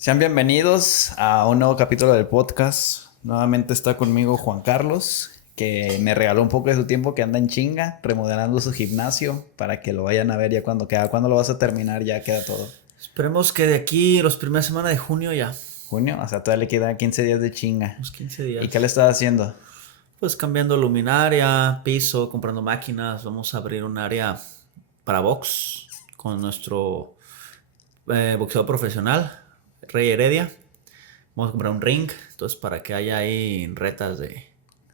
Sean bienvenidos a un nuevo capítulo del podcast. Nuevamente está conmigo Juan Carlos, que me regaló un poco de su tiempo, que anda en chinga, remodelando su gimnasio para que lo vayan a ver ya cuando queda. ¿Cuándo lo vas a terminar? Ya queda todo. Esperemos que de aquí los primeras semanas de junio ya. ¿Junio? O sea, todavía le queda 15 días de chinga. Unos 15 ¿Y qué le días. estás haciendo? Pues cambiando luminaria, piso, comprando máquinas. Vamos a abrir un área para box con nuestro boxeador profesional, Rey Heredia. Vamos a comprar un ring. Entonces, para que haya ahí retas De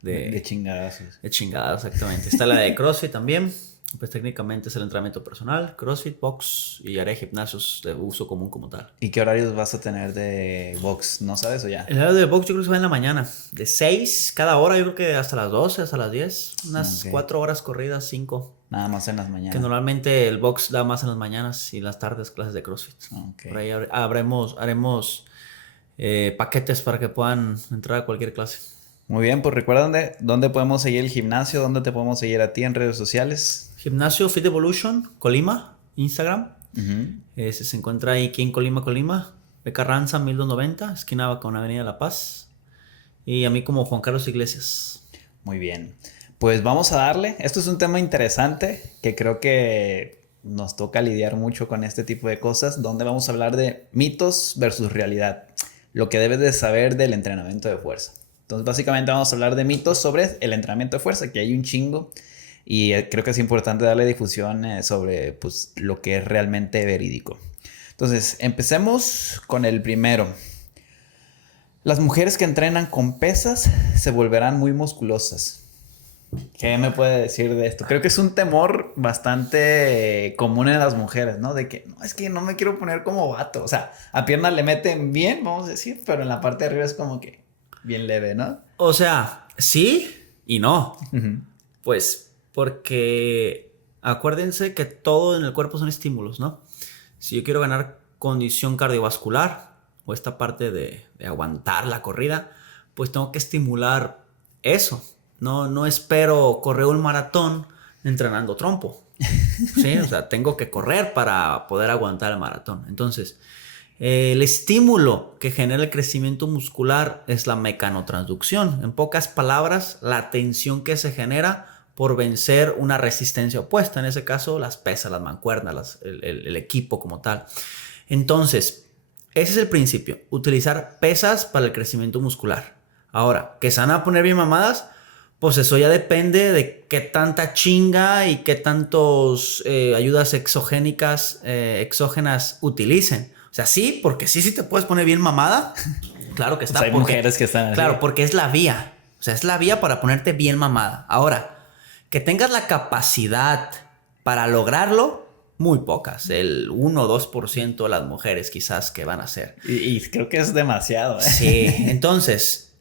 de, chingadazos. de chingada, exactamente. Está la de CrossFit también. Pues técnicamente es el entrenamiento personal, CrossFit, box y área de gimnasios de uso común como tal. ¿Y qué horarios vas a tener de box? ¿No sabes o ya? El horario de box yo creo que se va en la mañana. De 6 cada hora, yo creo que hasta las 12, hasta las 10. Unas Ok. 4 horas corridas, 5. Nada más en las Que mañanas. normalmente el box da más en las mañanas y en las tardes clases de CrossFit. Ok. Por ahí haremos paquetes para que puedan entrar a cualquier clase. Muy bien, pues recuerda dónde podemos seguir el gimnasio, dónde te podemos seguir a ti en redes sociales. Gimnasio Fit Evolution, Colima, Instagram. Ujú. Se encuentra ahí aquí en Colima. Beca Ranza 1290, esquina con Avenida La Paz. Y a mí como Juan Carlos Iglesias. Muy bien. Pues vamos a darle. Esto es un tema interesante que creo que nos toca lidiar mucho con este tipo de cosas, donde vamos a hablar de mitos versus realidad. Lo que debes de saber del entrenamiento de fuerza. Entonces, básicamente vamos a hablar de mitos sobre el entrenamiento de fuerza, que hay un chingo. Y creo que es importante darle difusión sobre pues, lo que es realmente verídico. Entonces, empecemos con el primero. Las mujeres que entrenan con pesas se volverán muy musculosas. ¿Qué me puede decir de esto? Creo que es un temor bastante común en las mujeres, ¿no? De que, no, es que no me quiero poner como vato. O sea, a piernas le meten bien, vamos a decir, pero en la parte de arriba es como que bien leve, ¿no? O sea, sí y no. Ujú. Pues porque acuérdense que todo en el cuerpo son estímulos, ¿no? Si yo quiero ganar condición cardiovascular o esta parte de aguantar la corrida, pues tengo que estimular eso. No espero correr un maratón entrenando trompo. Sí, o sea, tengo que correr para poder aguantar el maratón. Entonces, el estímulo que genera el crecimiento muscular es la mecanotransducción. En pocas palabras, la tensión que se genera por vencer una resistencia opuesta. En ese caso, las pesas, las mancuernas, el equipo como tal. Entonces, ese es el principio. Utilizar pesas para el crecimiento muscular. Ahora, ¿que se van a poner bien mamadas? Pues eso ya depende de qué tanta chinga y qué tantos ayudas exógenas utilicen. O sea, sí, porque sí te puedes poner bien mamada. Claro que O sea, está, hay porque, mujeres que están así. claro, porque es la vía. O sea, es la vía para ponerte bien mamada. Ahora, que tengas la capacidad para lograrlo, muy pocas. El 1 o 2% de las mujeres quizás que van a hacer. Y creo que es demasiado, ¿eh? Sí, entonces,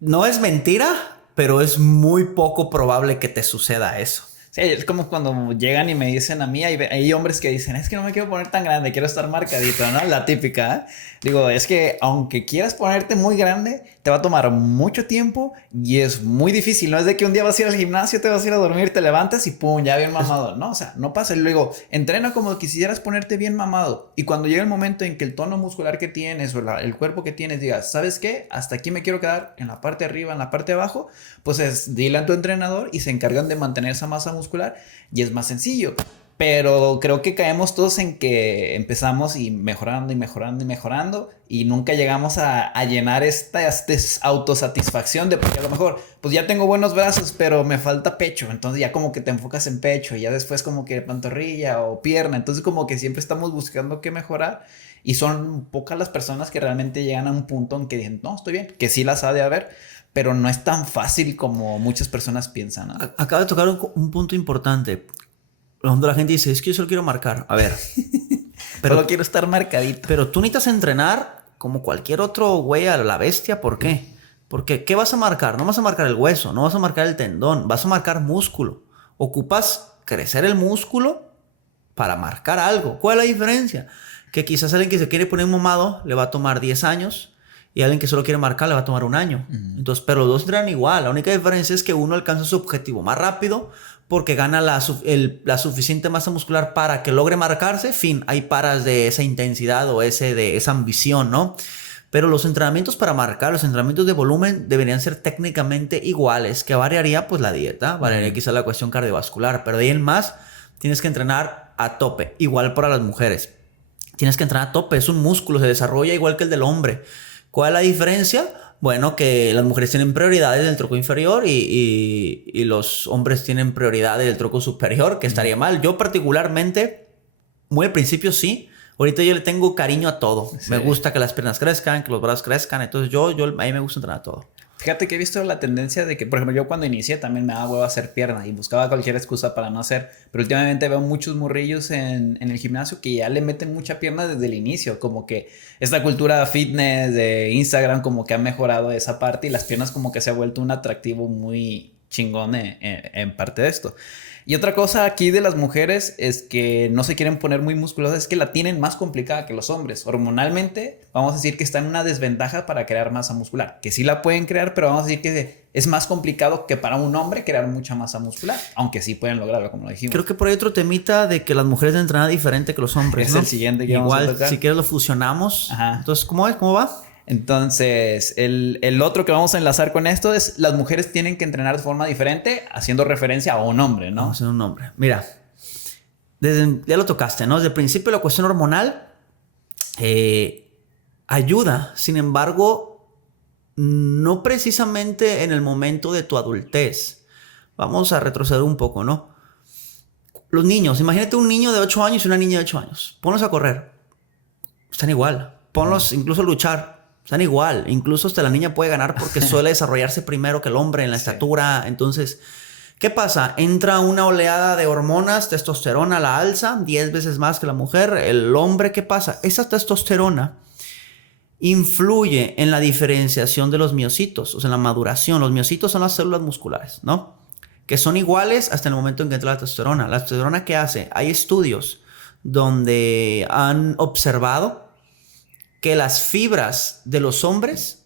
no es mentira, pero es muy poco probable que te suceda eso. Sí, es como cuando llegan y me dicen a mí, hay hombres que dicen, es que no me quiero poner tan grande, quiero estar marcadito, ¿no? La típica, ¿eh? Digo, es que aunque quieras ponerte muy grande, te va a tomar mucho tiempo y es muy difícil. No es de que un día vas a ir al gimnasio, te vas a ir a dormir, te levantas y pum, ya bien mamado. No, o sea, no pasa. Y luego, entrena como quisieras ponerte bien mamado. Y cuando llega el momento en que el tono muscular que tienes o el cuerpo que tienes digas, ¿sabes qué? Hasta aquí me quiero quedar, en la parte de arriba, en la parte de abajo, pues es dile a tu entrenador y se encargan de mantener esa masa muscular y es más sencillo. Pero creo que caemos todos en que empezamos y mejorando y mejorando y mejorando y nunca llegamos a llenar esta autosatisfacción de porque a lo mejor pues ya tengo buenos brazos pero me falta pecho, entonces ya como que te enfocas en pecho y ya después como que pantorrilla o pierna, entonces como que siempre estamos buscando qué mejorar y son pocas las personas que realmente llegan a un punto en que dicen no, estoy bien, que sí las ha de haber, pero no es tan fácil como muchas personas piensan, ¿no? Acaba de tocar un punto importante. Donde la gente dice, es que yo solo quiero marcar. A ver, Solo pero, quiero estar marcadito. pero tú necesitas entrenar como cualquier otro güey a la bestia. ¿Por qué? Porque ¿qué vas a marcar? No vas a marcar el hueso, no vas a marcar el tendón, vas a marcar músculo. Ocupas crecer el músculo para marcar algo. ¿Cuál es la diferencia? Que quizás alguien que se quiere poner mamado le va a tomar 10 años y alguien que solo quiere marcar le va a tomar un año. Entonces, pero los dos entrenan igual. La única diferencia es que uno alcanza su objetivo más rápido porque gana la suficiente masa muscular para que logre marcarse. Fin, hay paras de esa intensidad o de esa ambición, ¿no? Pero los entrenamientos para marcar, los entrenamientos de volumen deberían ser técnicamente iguales. Que variaría pues la dieta, variaría quizá la cuestión cardiovascular, pero de ahí en más tienes que entrenar a tope. Igual para las mujeres. Tienes que entrenar a tope, es un músculo, se desarrolla igual que el del hombre. ¿Cuál es la diferencia? Bueno, que las mujeres tienen prioridades del tronco inferior y los hombres tienen prioridades del tronco superior, que estaría mal. Yo particularmente, muy al principio sí. Ahorita yo le tengo cariño a todo. Sí. Me gusta que las piernas crezcan, que los brazos crezcan. Entonces a mí me gusta entrenar a todo. Fíjate que he visto la tendencia de que, por ejemplo, yo cuando inicié también me daba huevo hacer pierna y buscaba cualquier excusa para no hacer. Pero últimamente veo muchos morrillos en el gimnasio que ya le meten mucha pierna desde el inicio. Como que esta cultura fitness de Instagram como que ha mejorado esa parte y las piernas como que se ha vuelto un atractivo muy chingón en parte de esto. Y otra cosa aquí de las mujeres es que no se quieren poner muy musculosas, es que la tienen más complicada que los hombres. Hormonalmente, vamos a decir que está en una desventaja para crear masa muscular, que sí la pueden crear, pero vamos a decir que es más complicado que para un hombre crear mucha masa muscular, aunque sí pueden lograrlo, como lo dijimos. Creo que por ahí otro temita de que las mujeres entrenan diferente que los hombres, es ¿no? El siguiente que igual, vamos a tocar. Si quieres lo fusionamos. Ajá. Entonces, ¿cómo es? ¿Cómo va? Entonces, el otro que vamos a enlazar con esto es las mujeres tienen que entrenar de forma diferente, haciendo referencia a un hombre, ¿no? Vamos a un hombre. Mira, ya lo tocaste, ¿no? Desde el principio la cuestión hormonal ayuda. Sin embargo, no precisamente en el momento de tu adultez. Vamos a retroceder un poco, ¿no? Los niños, imagínate un niño de 8 años y una niña de 8 años. Ponlos a correr. Están igual. Ponlos incluso a luchar. Están igual. Incluso hasta la niña puede ganar porque suele desarrollarse primero que el hombre en la estatura. Entonces, ¿qué pasa? Entra una oleada de hormonas, testosterona a la alza, 10 veces más que la mujer. El hombre, ¿qué pasa? Esa testosterona influye en la diferenciación de los miocitos, o sea, en la maduración. Los miocitos son las células musculares, ¿no? Que son iguales hasta el momento en que entra la testosterona. ¿La testosterona qué hace? Hay estudios donde han observado que las fibras de los hombres,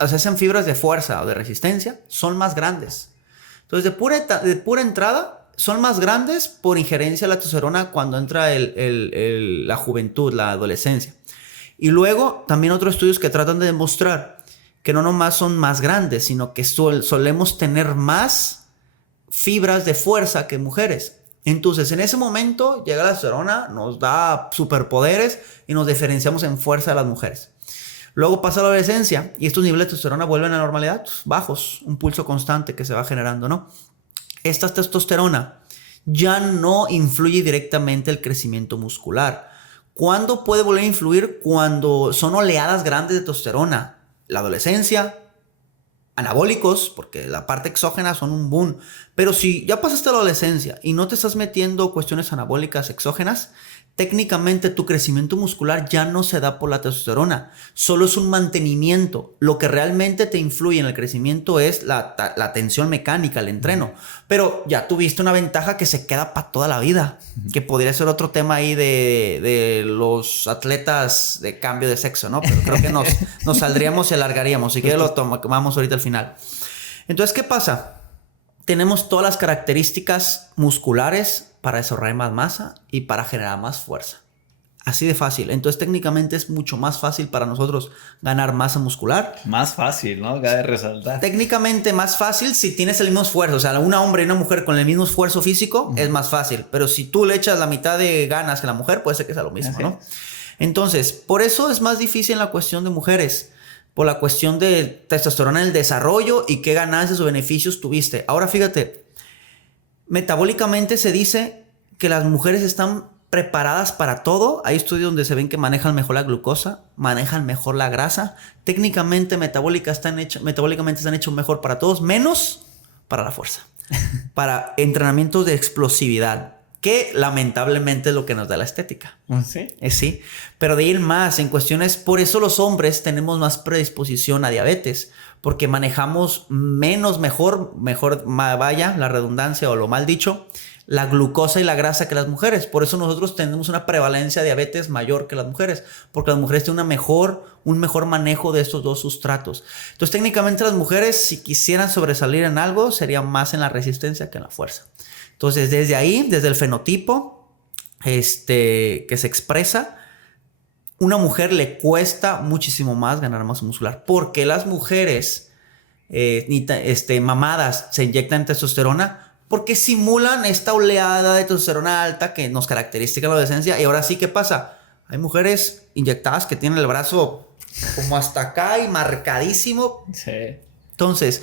o sea, sean fibras de fuerza o de resistencia, son más grandes. Entonces, de pura entrada, son más grandes por injerencia de la testosterona cuando entra la juventud, la adolescencia. Y luego, también otros estudios que tratan de demostrar que no nomás son más grandes, sino que solemos tener más fibras de fuerza que mujeres. Entonces, en ese momento llega la testosterona, nos da superpoderes y nos diferenciamos en fuerza de las mujeres. Luego pasa la adolescencia y estos niveles de testosterona vuelven a la normalidad, bajos, un pulso constante que se va generando, ¿no? Esta testosterona ya no influye directamente el crecimiento muscular. ¿Cuándo puede volver a influir? Cuando son oleadas grandes de testosterona. La adolescencia, anabólicos, porque la parte exógena son un boom. Pero si ya pasaste la adolescencia y no te estás metiendo cuestiones anabólicas exógenas, técnicamente tu crecimiento muscular ya no se da por la testosterona. Solo es un mantenimiento. Lo que realmente te influye en el crecimiento es la tensión mecánica, el entreno. Pero ya tuviste una ventaja que se queda para toda la vida. Que podría ser otro tema ahí de los atletas de cambio de sexo, ¿no? Pero creo que nos saldríamos y alargaríamos. Si quieres lo tomamos ahorita al final. Entonces, ¿qué pasa? Tenemos todas las características musculares para desarrollar más masa y para generar más fuerza. Así de fácil. Entonces, técnicamente es mucho más fácil para nosotros ganar masa muscular. Más fácil, ¿no? Cabe resaltar. Técnicamente más fácil si tienes el mismo esfuerzo. O sea, un hombre y una mujer con el mismo esfuerzo físico es más fácil. Pero si tú le echas la mitad de ganas que la mujer, puede ser que sea lo mismo, ¿no? Entonces, por eso es más difícil en la cuestión de mujeres. Por la cuestión de testosterona en el desarrollo y qué ganancias o beneficios tuviste. Ahora fíjate, metabólicamente se dice que las mujeres están preparadas para todo. Hay estudios donde se ven que manejan mejor la glucosa, manejan mejor la grasa. Técnicamente, metabólicamente están hechos mejor para todos, menos para la fuerza. Para entrenamientos de explosividad. Que lamentablemente es lo que nos da la estética. ¿Sí? Sí, pero de ir más en cuestiones, por eso los hombres tenemos más predisposición a diabetes, porque manejamos mejor, vaya, la redundancia o lo mal dicho, la glucosa y la grasa que las mujeres. Por eso nosotros tenemos una prevalencia de diabetes mayor que las mujeres, porque las mujeres tienen un mejor manejo de estos dos sustratos. Entonces, técnicamente las mujeres, si quisieran sobresalir en algo, sería más en la resistencia que en la fuerza. Entonces, desde ahí, desde el fenotipo que se expresa, una mujer le cuesta muchísimo más ganar masa muscular. Porque las mujeres mamadas se inyectan testosterona porque simulan esta oleada de testosterona alta que nos caracteriza en la adolescencia. Y ahora sí, ¿qué pasa? Hay mujeres inyectadas que tienen el brazo como hasta acá y marcadísimo. Sí. Entonces,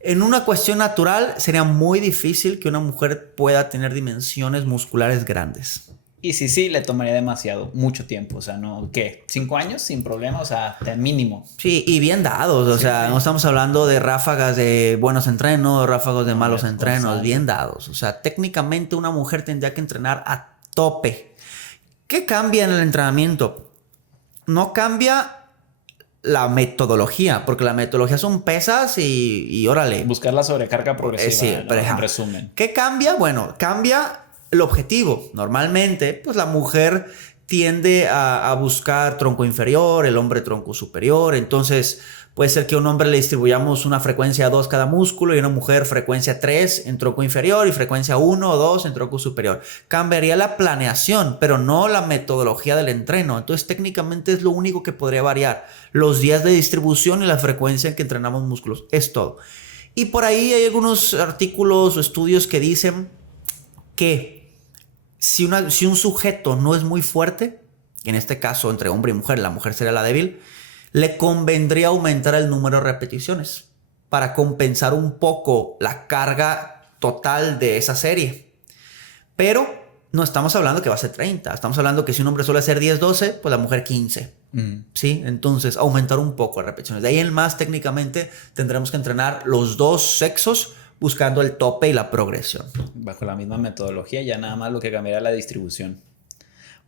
en una cuestión natural, sería muy difícil que una mujer pueda tener dimensiones musculares grandes. Y sí, le tomaría mucho tiempo. O sea, ¿no? ¿Qué? ¿5 años sin problema? O sea, mínimo. Sí, y bien dados. O sea, no estamos hablando de ráfagas de buenos entrenos, ráfagos de malos entrenos, bien dados. O sea, técnicamente una mujer tendría que entrenar a tope. ¿Qué cambia en el entrenamiento? No cambia la metodología, porque la metodología son pesas y órale. Buscar la sobrecarga progresiva, sí, ¿no? En resumen. ¿Qué cambia? Bueno, cambia el objetivo. Normalmente, pues la mujer tiende a buscar tronco inferior, el hombre tronco superior. Entonces, puede ser que a un hombre le distribuyamos una frecuencia 2 cada músculo y a una mujer frecuencia 3 en tronco inferior y frecuencia 1 o 2 en tronco superior. Cambiaría la planeación, pero no la metodología del entreno. Entonces, técnicamente es lo único que podría variar. Los días de distribución y la frecuencia en que entrenamos músculos. Es todo. Y por ahí hay algunos artículos o estudios que dicen que si un sujeto no es muy fuerte, en este caso entre hombre y mujer, la mujer sería la débil, le convendría aumentar el número de repeticiones para compensar un poco la carga total de esa serie. Pero no estamos hablando que va a ser 30. Estamos hablando que si un hombre suele hacer 10, 12, pues la mujer 15. ¿Sí? Entonces, aumentar un poco las repeticiones. De ahí en más, técnicamente, tendremos que entrenar los dos sexos buscando el tope y la progresión. Bajo la misma metodología, ya nada más lo que cambiará la distribución.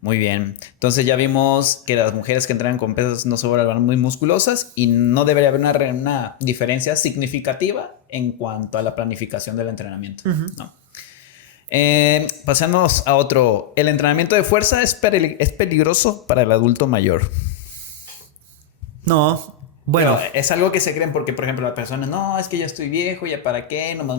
Muy bien. Entonces ya vimos que las mujeres que entrenan con pesas no se vuelvan muy musculosas y no debería haber una diferencia significativa en cuanto a la planificación del entrenamiento. ¿No? Pasamos a otro. ¿El entrenamiento de fuerza es peligroso para el adulto mayor? No. Bueno, pero es algo que se creen porque, por ejemplo, las personas, no, es que ya estoy viejo, ya para qué, nomás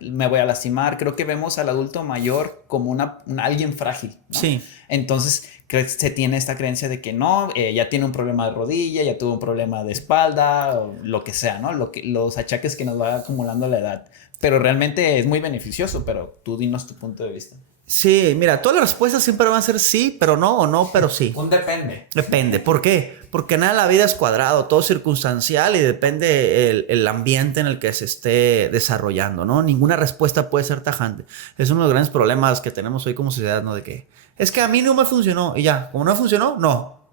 me voy a lastimar. Creo que vemos al adulto mayor como alguien frágil, ¿no? Sí. Entonces, se tiene esta creencia de que no, ya tiene un problema de rodilla, ya tuvo un problema de espalda, o lo que sea, ¿no? Los achaques que nos va acumulando la edad. Pero realmente es muy beneficioso, pero tú dinos tu punto de vista. Sí, mira, todas las respuestas siempre van a ser sí, pero no, o no, pero sí. Un depende. Depende. ¿Por qué? Porque nada en la vida es cuadrado, todo es circunstancial y depende el ambiente en el que se esté desarrollando, ¿no? Ninguna respuesta puede ser tajante. Es uno de los grandes problemas que tenemos hoy como sociedad, ¿no? De que es que a mí no me funcionó y ya, como no funcionó, no.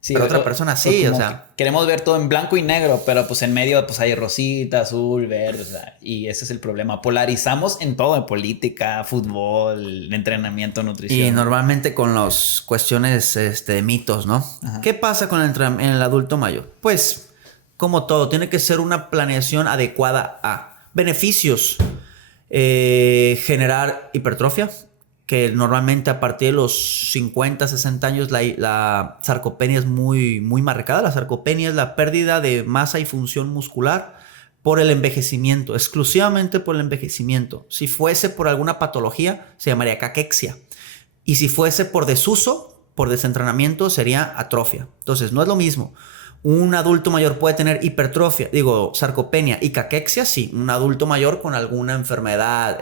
Sí, pero otra persona sí, o sea. Queremos ver todo en blanco y negro, pero pues en medio pues hay rosita, azul, verde, o sea, y ese es el problema. Polarizamos en todo, en política, fútbol, entrenamiento, nutrición. Y normalmente con las cuestiones de mitos, ¿no? Ajá. ¿Qué pasa con en el adulto mayor? Pues, como todo, tiene que ser una planeación adecuada a beneficios. Generar hipertrofia, que normalmente a partir de los 50, 60 años la sarcopenia es muy, muy marcada. La sarcopenia es la pérdida de masa y función muscular por el envejecimiento, exclusivamente por el envejecimiento. Si fuese por alguna patología, se llamaría caquexia. Y si fuese por desuso, por desentrenamiento, sería atrofia. Entonces, no es lo mismo. Un adulto mayor puede tener hipertrofia, sarcopenia y caquexia, sí. Un adulto mayor con alguna enfermedad,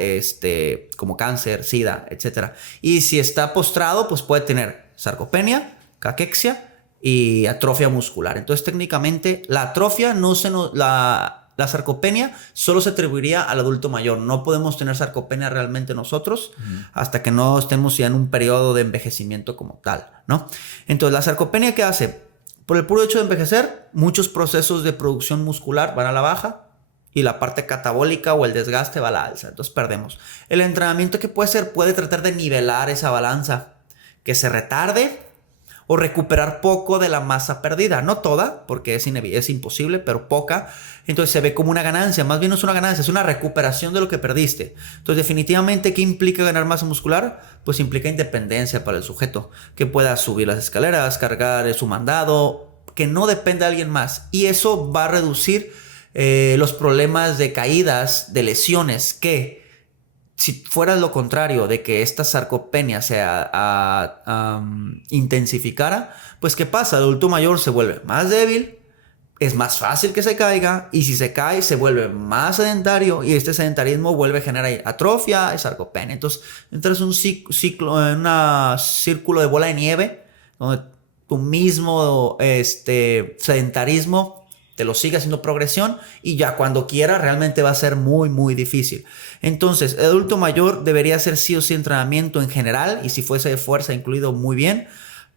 como cáncer, sida, etc. Y si está postrado, pues puede tener sarcopenia, caquexia y atrofia muscular. Entonces, técnicamente, la atrofia la sarcopenia solo se atribuiría al adulto mayor. No podemos tener sarcopenia realmente nosotros hasta que no estemos ya en un periodo de envejecimiento como tal, ¿no? Entonces, la sarcopenia, ¿qué hace? Por el puro hecho de envejecer, muchos procesos de producción muscular van a la baja y la parte catabólica o el desgaste va a la alza. Entonces perdemos. El entrenamiento que puede ser puede tratar de nivelar esa balanza, que se retarde o recuperar poco de la masa perdida. No toda, porque es imposible, pero poca. Entonces se ve como una ganancia. Más bien no es una ganancia, es una recuperación de lo que perdiste. Entonces definitivamente, ¿qué implica ganar masa muscular? Pues implica independencia para el sujeto. Que pueda subir las escaleras, cargar su mandado, que no dependa de alguien más. Y eso va a reducir los problemas de caídas, de lesiones, que si fuera lo contrario, de que esta sarcopenia se intensificara, pues ¿qué pasa? El adulto mayor se vuelve más débil, es más fácil que se caiga, y si se cae se vuelve más sedentario, y este sedentarismo vuelve a generar atrofia y sarcopenia. Entonces entras en un ciclo, en un círculo de bola de nieve, donde tu mismo sedentarismo te lo sigue haciendo progresión, y ya cuando quiera realmente va a ser muy muy difícil. Entonces el adulto mayor debería hacer sí o sí entrenamiento en general, y si fuese de fuerza incluido, muy bien,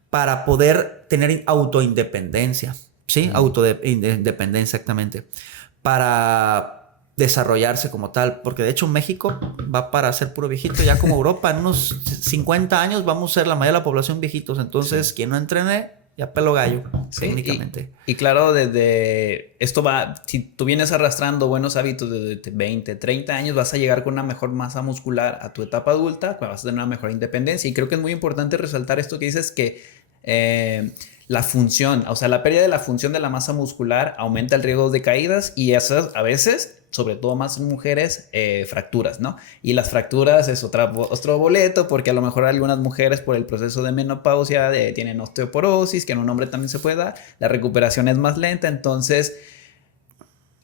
para poder tener autoindependencia, ¿sí? Autoindependencia, exactamente, para desarrollarse como tal, porque de hecho México va para ser puro viejito, ya como Europa. En unos 50 años vamos a ser la mayoría de la población viejitos. Entonces quien no entrene ya pelo gallo, sí, técnicamente. Y claro, desde esto va, si tú vienes arrastrando buenos hábitos desde 20, 30 años, vas a llegar con una mejor masa muscular a tu etapa adulta, vas a tener una mejor independencia. Y creo que es muy importante resaltar esto que dices, que la función, o sea, la pérdida de la función de la masa muscular aumenta el riesgo de caídas, y esas a veces, sobre todo más en mujeres, fracturas, ¿no? Y las fracturas es otro boleto, porque a lo mejor algunas mujeres por el proceso de menopausia tienen osteoporosis, que en un hombre también se puede dar, la recuperación es más lenta. Entonces,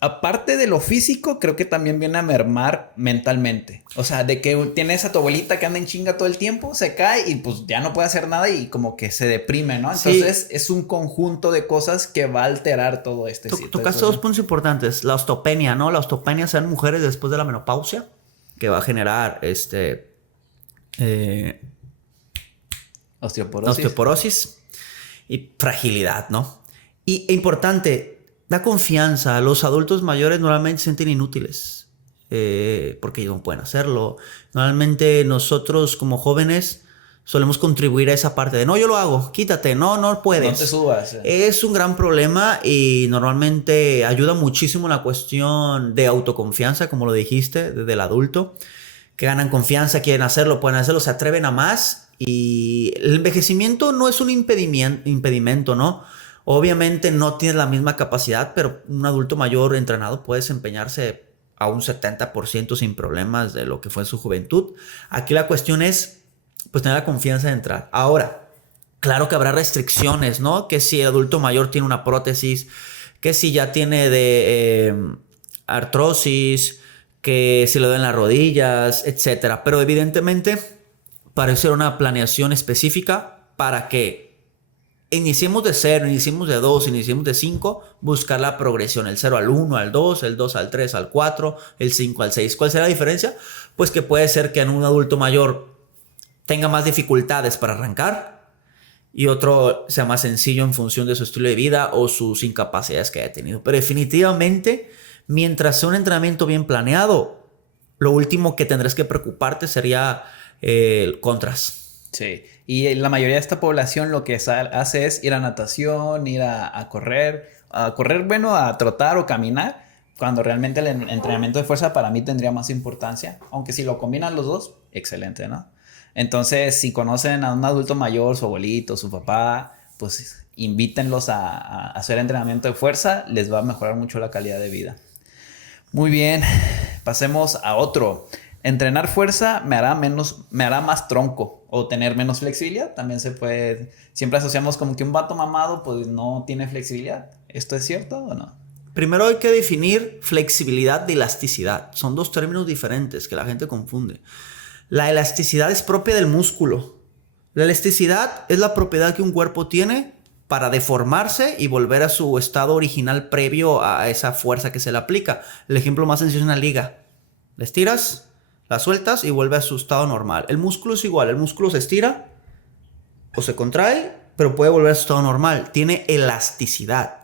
aparte de lo físico, creo que también viene a mermar mentalmente. O sea, de que tienes a tu abuelita que anda en chinga todo el tiempo, se cae y pues ya no puede hacer nada y como que se deprime, ¿no? Entonces sí, es un conjunto de cosas que va a alterar todo este sitio. Tocaste dos puntos importantes. La osteopenia, ¿no? La osteopenia sean mujeres después de la menopausia, que va a generar osteoporosis y fragilidad, ¿no? Y importante, da confianza. Los adultos mayores normalmente se sienten inútiles, porque ellos no pueden hacerlo. Normalmente nosotros como jóvenes solemos contribuir a esa parte de no, yo lo hago, quítate, no puedes. No te subas. Es un gran problema, y normalmente ayuda muchísimo en la cuestión de autoconfianza, como lo dijiste, del adulto, que ganan confianza, quieren hacerlo, pueden hacerlo, se atreven a más. Y el envejecimiento no es un impedimento, ¿no? Obviamente no tienes la misma capacidad, pero un adulto mayor entrenado puede desempeñarse a un 70% sin problemas de lo que fue en su juventud. Aquí la cuestión es, pues, tener la confianza de entrar. Ahora, claro que habrá restricciones, ¿no? Que si el adulto mayor tiene una prótesis, que si ya tiene artrosis, que si le duelen las rodillas, etcétera. Pero evidentemente, para eso era una planeación específica para que iniciemos de 0, iniciemos de 2, iniciemos de 5, buscar la progresión, el 0 al 1, al 2, el 2 al 3, al 4, el 5 al 6. ¿Cuál será la diferencia? Pues que puede ser que en un adulto mayor tenga más dificultades para arrancar y otro sea más sencillo en función de su estilo de vida o sus incapacidades que haya tenido. Pero definitivamente, mientras sea un entrenamiento bien planeado, lo último que tendrás que preocuparte sería contras. Sí, y la mayoría de esta población lo que hace es ir a natación, ir a correr, bueno, a trotar o caminar, cuando realmente el entrenamiento de fuerza para mí tendría más importancia, aunque si lo combinan los dos, excelente, ¿no? Entonces, si conocen a un adulto mayor, su abuelito, su papá, pues invítenlos a hacer entrenamiento de fuerza, les va a mejorar mucho la calidad de vida. Muy bien, pasemos a otro. Entrenar fuerza me hará más tronco o tener menos flexibilidad. También se puede. Siempre asociamos como que un vato mamado pues no tiene flexibilidad. ¿Esto es cierto o no? Primero hay que definir flexibilidad de elasticidad. Son dos términos diferentes que la gente confunde. La elasticidad es propia del músculo. La elasticidad es la propiedad que un cuerpo tiene para deformarse y volver a su estado original previo a esa fuerza que se le aplica. El ejemplo más sencillo es una liga. La estiras, la sueltas y vuelve a su estado normal. El músculo es igual. El músculo se estira o se contrae, pero puede volver a su estado normal. Tiene elasticidad.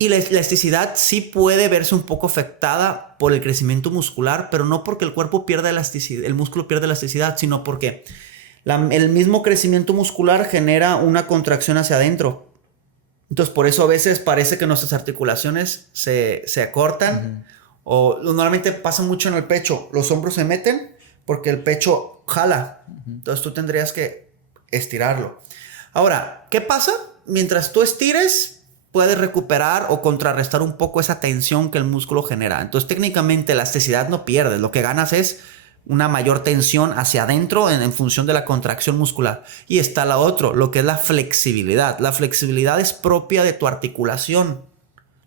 Y la elasticidad sí puede verse un poco afectada por el crecimiento muscular, pero no porque el cuerpo pierda elasticidad, el músculo pierda elasticidad, sino porque El mismo crecimiento muscular genera una contracción hacia adentro. Entonces, por eso a veces parece que nuestras articulaciones se acortan. O normalmente pasa mucho en el pecho. Los hombros se meten porque el pecho jala. Entonces, tú tendrías que estirarlo. Ahora, ¿qué pasa? Mientras tú estires, puedes recuperar o contrarrestar un poco esa tensión que el músculo genera. Entonces, técnicamente, elasticidad no pierdes. Lo que ganas es una mayor tensión hacia adentro en función de la contracción muscular. Y está la otra, lo que es la flexibilidad. La flexibilidad es propia de tu articulación,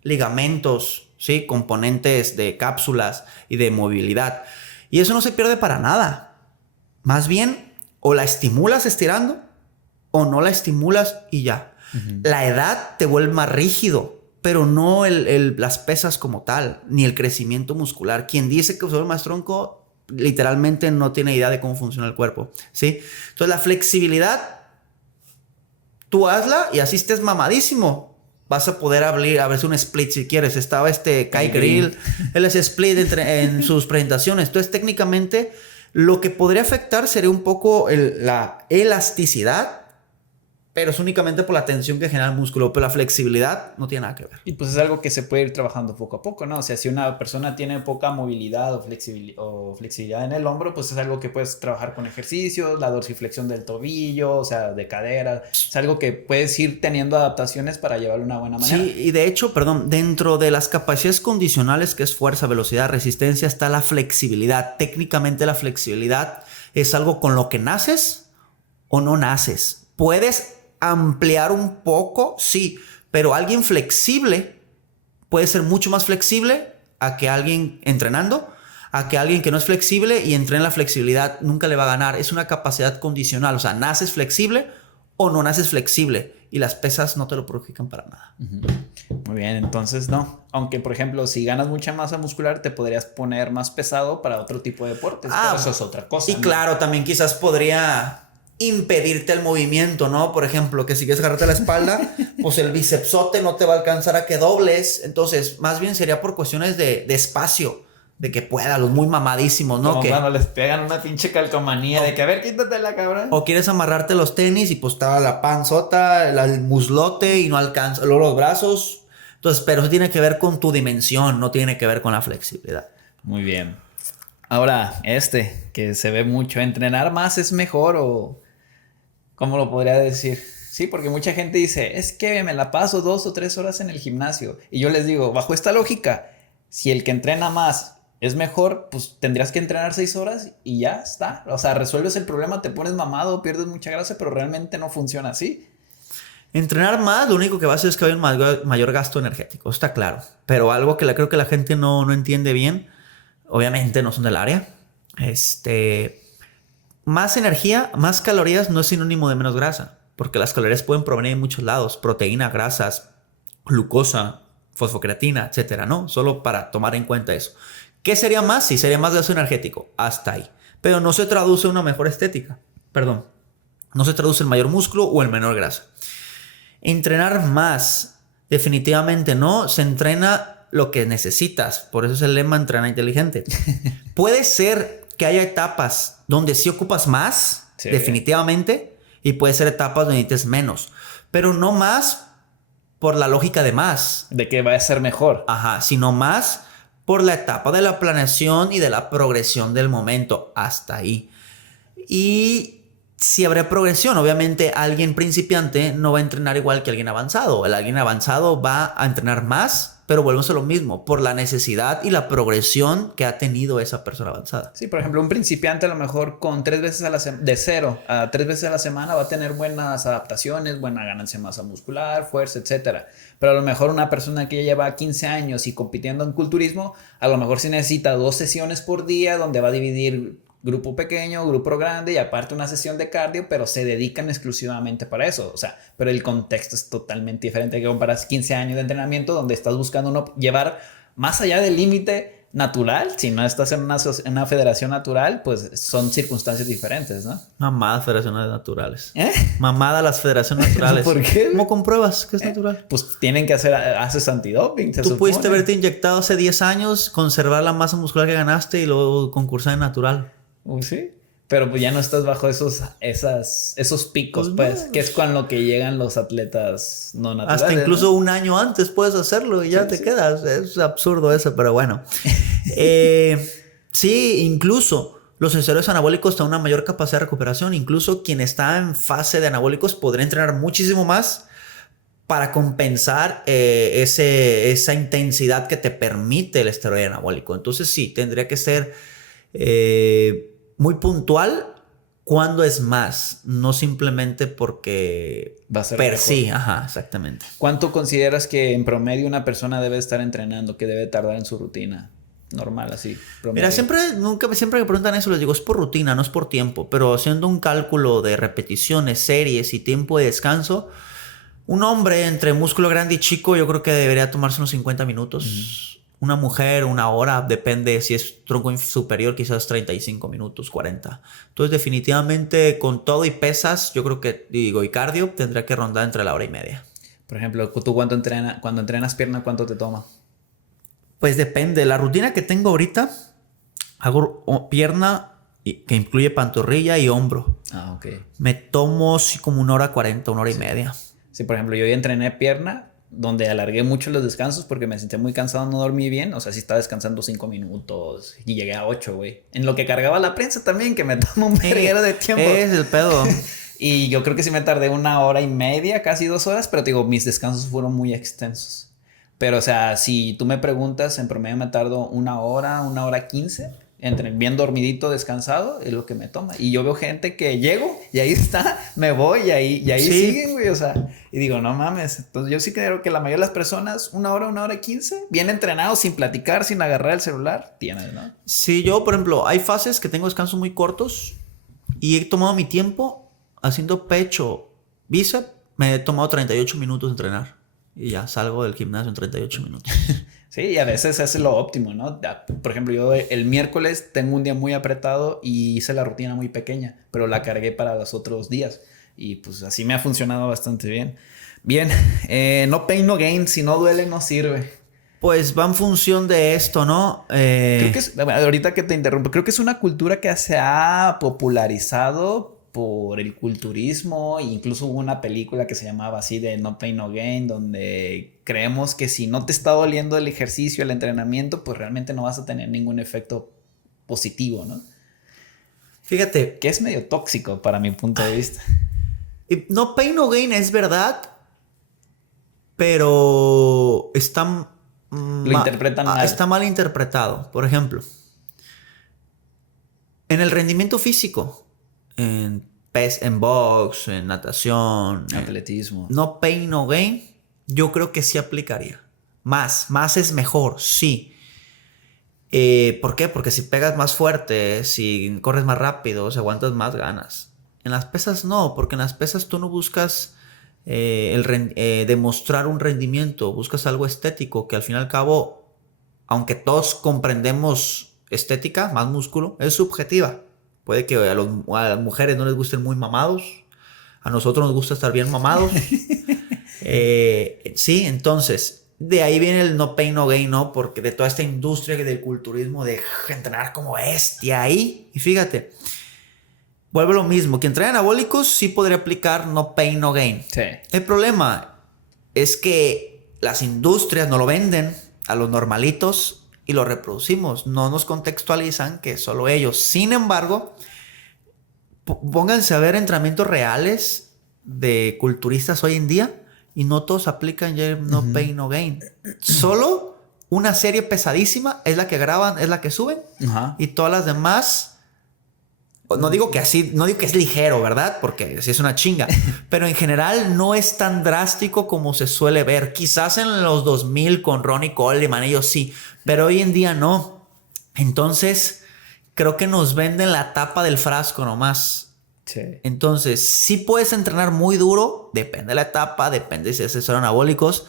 ligamentos, ¿sí? Componentes de cápsulas y de movilidad. Y eso no se pierde para nada. Más bien, o la estimulas estirando o no la estimulas y ya. La edad te vuelve más rígido, pero no las pesas como tal, ni el crecimiento muscular. Quien dice que se vuelve más tronco, literalmente no tiene idea de cómo funciona el cuerpo, ¿sí? Entonces, la flexibilidad, tú hazla y así estés mamadísimo. Vas a poder abrirse un split si quieres. Estaba Kai Greene, él hace split en sus presentaciones. Entonces, técnicamente, lo que podría afectar sería un poco la elasticidad, pero es únicamente por la tensión que genera el músculo. Pero la flexibilidad no tiene nada que ver. Y pues es algo que se puede ir trabajando poco a poco, ¿no? O sea, si una persona tiene poca movilidad o flexibilidad en el hombro, pues es algo que puedes trabajar con ejercicios, la dorsiflexión del tobillo, o sea, de cadera. Es algo que puedes ir teniendo adaptaciones para llevarlo de una buena manera. Sí, y de hecho, dentro de las capacidades condicionales, que es fuerza, velocidad, resistencia, está la flexibilidad. Técnicamente la flexibilidad es algo con lo que naces o no naces. Puedes ampliar un poco, sí, pero alguien flexible puede ser mucho más flexible a que alguien entrenando, a que alguien que no es flexible y entrena la flexibilidad nunca le va a ganar. Es una capacidad condicional, o sea, naces flexible o no naces flexible y las pesas no te lo perjudican para nada. Muy bien, entonces no. Aunque, por ejemplo, si ganas mucha masa muscular, te podrías poner más pesado para otro tipo de deportes. Pero eso es otra cosa. Y claro, también quizás podría impedirte el movimiento, ¿no? Por ejemplo, que si quieres agarrarte la espalda, pues el bicepsote no te va a alcanzar a que dobles. Entonces, más bien sería por cuestiones de espacio, de que pueda, los muy mamadísimos, ¿no? Como cuando les pegan una pinche calcomanía de que, a ver, quítate la cabrón. O quieres amarrarte los tenis y pues está la panzota, el muslote y no alcanza, luego los brazos. Entonces, pero eso tiene que ver con tu dimensión, no tiene que ver con la flexibilidad. Muy bien. Ahora, que se ve mucho, ¿entrenar más es mejor o cómo lo podría decir? Sí, porque mucha gente dice, es que me la paso 2 o 3 horas en el gimnasio. Y yo les digo, bajo esta lógica, si el que entrena más es mejor, pues tendrías que entrenar 6 horas y ya está. O sea, resuelves el problema, te pones mamado, pierdes mucha grasa, pero realmente no funciona así. Entrenar más, lo único que va a hacer es que hay un mayor gasto energético, está claro. Pero algo que creo que la gente no entiende bien, obviamente no son del área. Más energía, más calorías no es sinónimo de menos grasa, porque las calorías pueden provenir de muchos lados: proteína, grasas, glucosa, fosfocreatina, etcétera, ¿no? Solo para tomar en cuenta eso. ¿Qué sería más? Sí, sería más gasto energético, hasta ahí. Pero no se traduce en una mejor estética. Perdón. No se traduce en mayor músculo o en menor grasa. Entrenar más, definitivamente no. Se entrena lo que necesitas. Por eso es el lema entrena inteligente. Puede ser que haya etapas donde sí ocupas más, sí, definitivamente, y puede ser etapas donde necesites menos, pero no más por la lógica de más. De que va a ser mejor. Ajá, sino más por la etapa de la planeación y de la progresión del momento, hasta ahí. Y si habrá progresión, obviamente alguien principiante no va a entrenar igual que alguien avanzado. El alguien avanzado va a entrenar más, pero volvemos a lo mismo, por la necesidad y la progresión que ha tenido esa persona avanzada. Sí, por ejemplo, un principiante a lo mejor con 3 veces a la semana, de 0 a 3 veces a la semana, va a tener buenas adaptaciones, buena ganancia de masa muscular, fuerza, etcétera. Pero a lo mejor una persona que ya lleva 15 años y compitiendo en culturismo, a lo mejor sí necesita 2 sesiones por día donde va a dividir grupo pequeño, grupo grande y aparte una sesión de cardio, pero se dedican exclusivamente para eso. O sea, pero el contexto es totalmente diferente que comparas 15 años de entrenamiento donde estás buscando llevar más allá del límite natural. Si no estás en una federación natural, pues son circunstancias diferentes, ¿no? Mamadas federaciones naturales. Mamada las federaciones naturales. ¿Por qué? ¿Cómo compruebas que es natural? Pues tienen que haces antidoping, Tú pudiste haberte inyectado hace 10 años, conservar la masa muscular que ganaste y luego concursar en natural. Sí, Pero pues ya no estás bajo esos picos, pues, no. que es con lo que llegan los atletas no naturales. Hasta incluso ¿no? un año antes puedes hacerlo y ya te quedas. Es absurdo eso, pero bueno. Sí, incluso los esteroides anabólicos tienen una mayor capacidad de recuperación. Incluso quien está en fase de anabólicos podría entrenar muchísimo más para compensar esa intensidad que te permite el esteroide anabólico. Entonces sí, tendría que ser muy puntual cuando es más, no simplemente porque Va a ser mejor. sí, ajá, exactamente. ¿Cuánto consideras que en promedio una persona debe estar entrenando, que debe tardar en su rutina? Normal, así, promedio. Mira, siempre me preguntan eso, les digo, es por rutina, no es por tiempo, pero haciendo un cálculo de repeticiones, series y tiempo de descanso, un hombre entre músculo grande y chico yo creo que debería tomarse unos 50 minutos. Una mujer, una hora, depende si es tronco superior, quizás 35 minutos, 40. Entonces, definitivamente, con todo y pesas, yo creo que, y cardio, tendría que rondar entre la hora y media. Por ejemplo, ¿tú cuando entrenas pierna, cuánto te toma? Pues depende. La rutina que tengo ahorita, hago pierna que incluye pantorrilla y hombro. Ah, ok. Me tomo sí, como 1 hora 40, 1 hora y media. Sí, por ejemplo, yo ya entrené pierna, donde alargué mucho los descansos porque me sentía muy cansado, no dormí bien. O sea, sí estaba descansando 5 minutos y llegué a 8, güey. En lo que cargaba la prensa también, que me toma un verguero de tiempo. Es el pedo. Y yo creo que sí me tardé 1 hora y media, casi 2 horas, pero te digo, mis descansos fueron muy extensos. Pero, o sea, si tú me preguntas, en promedio me tardo 1 hora 15, entre bien dormidito, descansado, es lo que me toma. Y yo veo gente que llego y ahí está, me voy y ahí Sí. siguen, güey, o sea, y digo, no mames. Entonces yo sí creo que la mayoría de las personas, 1 hora 15, bien entrenados, sin platicar, sin agarrar el celular, tienen, ¿no? Sí, yo, por ejemplo, hay fases que tengo descansos muy cortos y he tomado mi tiempo haciendo pecho, bíceps, me he tomado 38 minutos de entrenar. Y ya salgo del gimnasio en 38 minutos. Sí, y a veces es lo óptimo, ¿no? Por ejemplo, yo el miércoles tengo un día muy apretado y hice la rutina muy pequeña, pero la cargué para los otros días. Y pues así me ha funcionado bastante bien. Bien, no pain, no gain. Si no duele, no sirve. Pues va en función de esto, ¿no? Creo que es, ahorita que te interrumpo, creo que es una cultura que se ha popularizado por el culturismo. Incluso hubo una película que se llamaba así de No Pain No Gain, donde creemos que si no te está doliendo el ejercicio, el entrenamiento, pues realmente no vas a tener ningún efecto positivo, ¿no? Fíjate. Que es medio tóxico para mi punto de vista. No pain no gain es verdad, pero está Lo interpretan mal. Está mal interpretado. Por ejemplo, en el rendimiento físico, en box, en natación, Atletismo. No pain no gain, yo creo que sí aplicaría. Más es mejor, sí. ¿Por qué? Porque si pegas más fuerte, si corres más rápido, si aguantas más ganas. En las pesas no, porque en las pesas tú no buscas demostrar un rendimiento, buscas algo estético, que al fin y al cabo, aunque todos comprendemos estética, más músculo, es subjetiva. Puede que a las mujeres no les gusten muy mamados, a nosotros nos gusta estar bien mamados. Sí, entonces... De ahí viene el no pain no gain, ¿no? Porque de toda esta industria del culturismo de entrenar como bestia ahí. Y fíjate, vuelve lo mismo. Quien trae anabólicos sí podría aplicar no pain no gain. Sí. El problema es que las industrias no lo venden a los normalitos y lo reproducimos. No nos contextualizan que solo ellos. Sin embargo, pónganse a ver entrenamientos reales de culturistas hoy en día. Y no todos aplican ya no pain, no gain. Solo una serie pesadísima es la que graban, es la que suben. Y todas las demás... No digo que así, no digo que es ligero, ¿verdad? Porque sí es una chinga. Pero en general no es tan drástico como se suele ver. Quizás en los 2000 con Ronnie Coleman, ellos sí. Pero hoy en día no. Entonces, creo que nos venden la tapa del frasco nomás. Sí. Entonces, sí puedes entrenar muy duro, depende de la etapa, depende si haces anabólicos,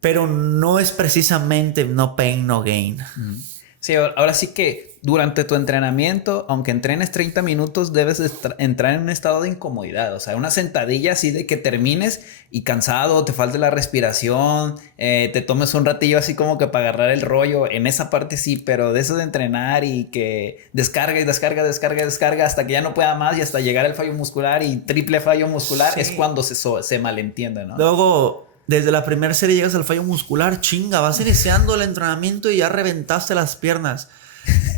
pero no es precisamente no pain, no gain. Sí, ahora sí que durante tu entrenamiento, aunque entrenes 30 minutos, debes entrar en un estado de incomodidad. O sea, una sentadilla así de que termines y cansado, te falte la respiración, te tomes un ratillo así como que para agarrar el rollo. En esa parte sí, pero de eso de entrenar y que descarga y descarga, descarga, descarga hasta que ya no pueda más y hasta llegar al fallo muscular y triple fallo muscular, sí, es cuando se malentiende, ¿no? Luego, desde la primera serie llegas al fallo muscular, chinga, vas iniciando el entrenamiento y ya reventaste las piernas.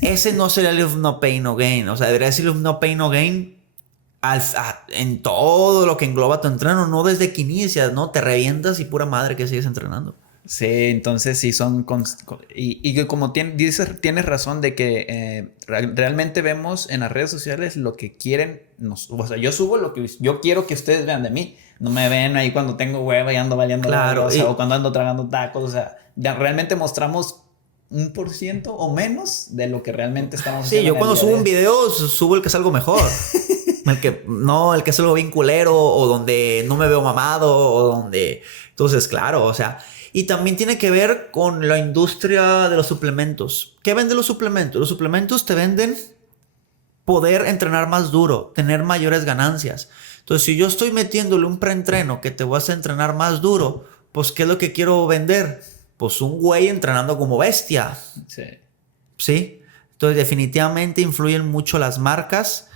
Ese no sería el no pain, no gain. O sea, debería decir no pain, no gain en todo lo que engloba tu entreno, no desde que inicias, ¿no? Te revientas y pura madre que sigues entrenando. Sí, entonces sí son... Y como dices, tienes razón de que realmente vemos en las redes sociales lo que quieren. O sea, yo subo lo que yo quiero que ustedes vean de mí. No me ven ahí cuando tengo hueva y ando valiendo claro, o cuando ando tragando tacos. O sea, realmente mostramos 1% o menos de lo que realmente estamos haciendo. Sí, yo cuando subo un video, subo el que salgo mejor. El que es algo bien culero, o donde no me veo mamado, o donde... Entonces, claro, o sea... Y también tiene que ver con la industria de los suplementos. ¿Qué venden los suplementos? Los suplementos te venden poder entrenar más duro, tener mayores ganancias. Entonces, si yo estoy metiéndole un preentreno que te voy a hacer entrenar más duro, pues, ¿qué es lo que quiero vender? Pues un güey entrenando como bestia. Sí. ¿Sí? Entonces, definitivamente influyen mucho las marcas.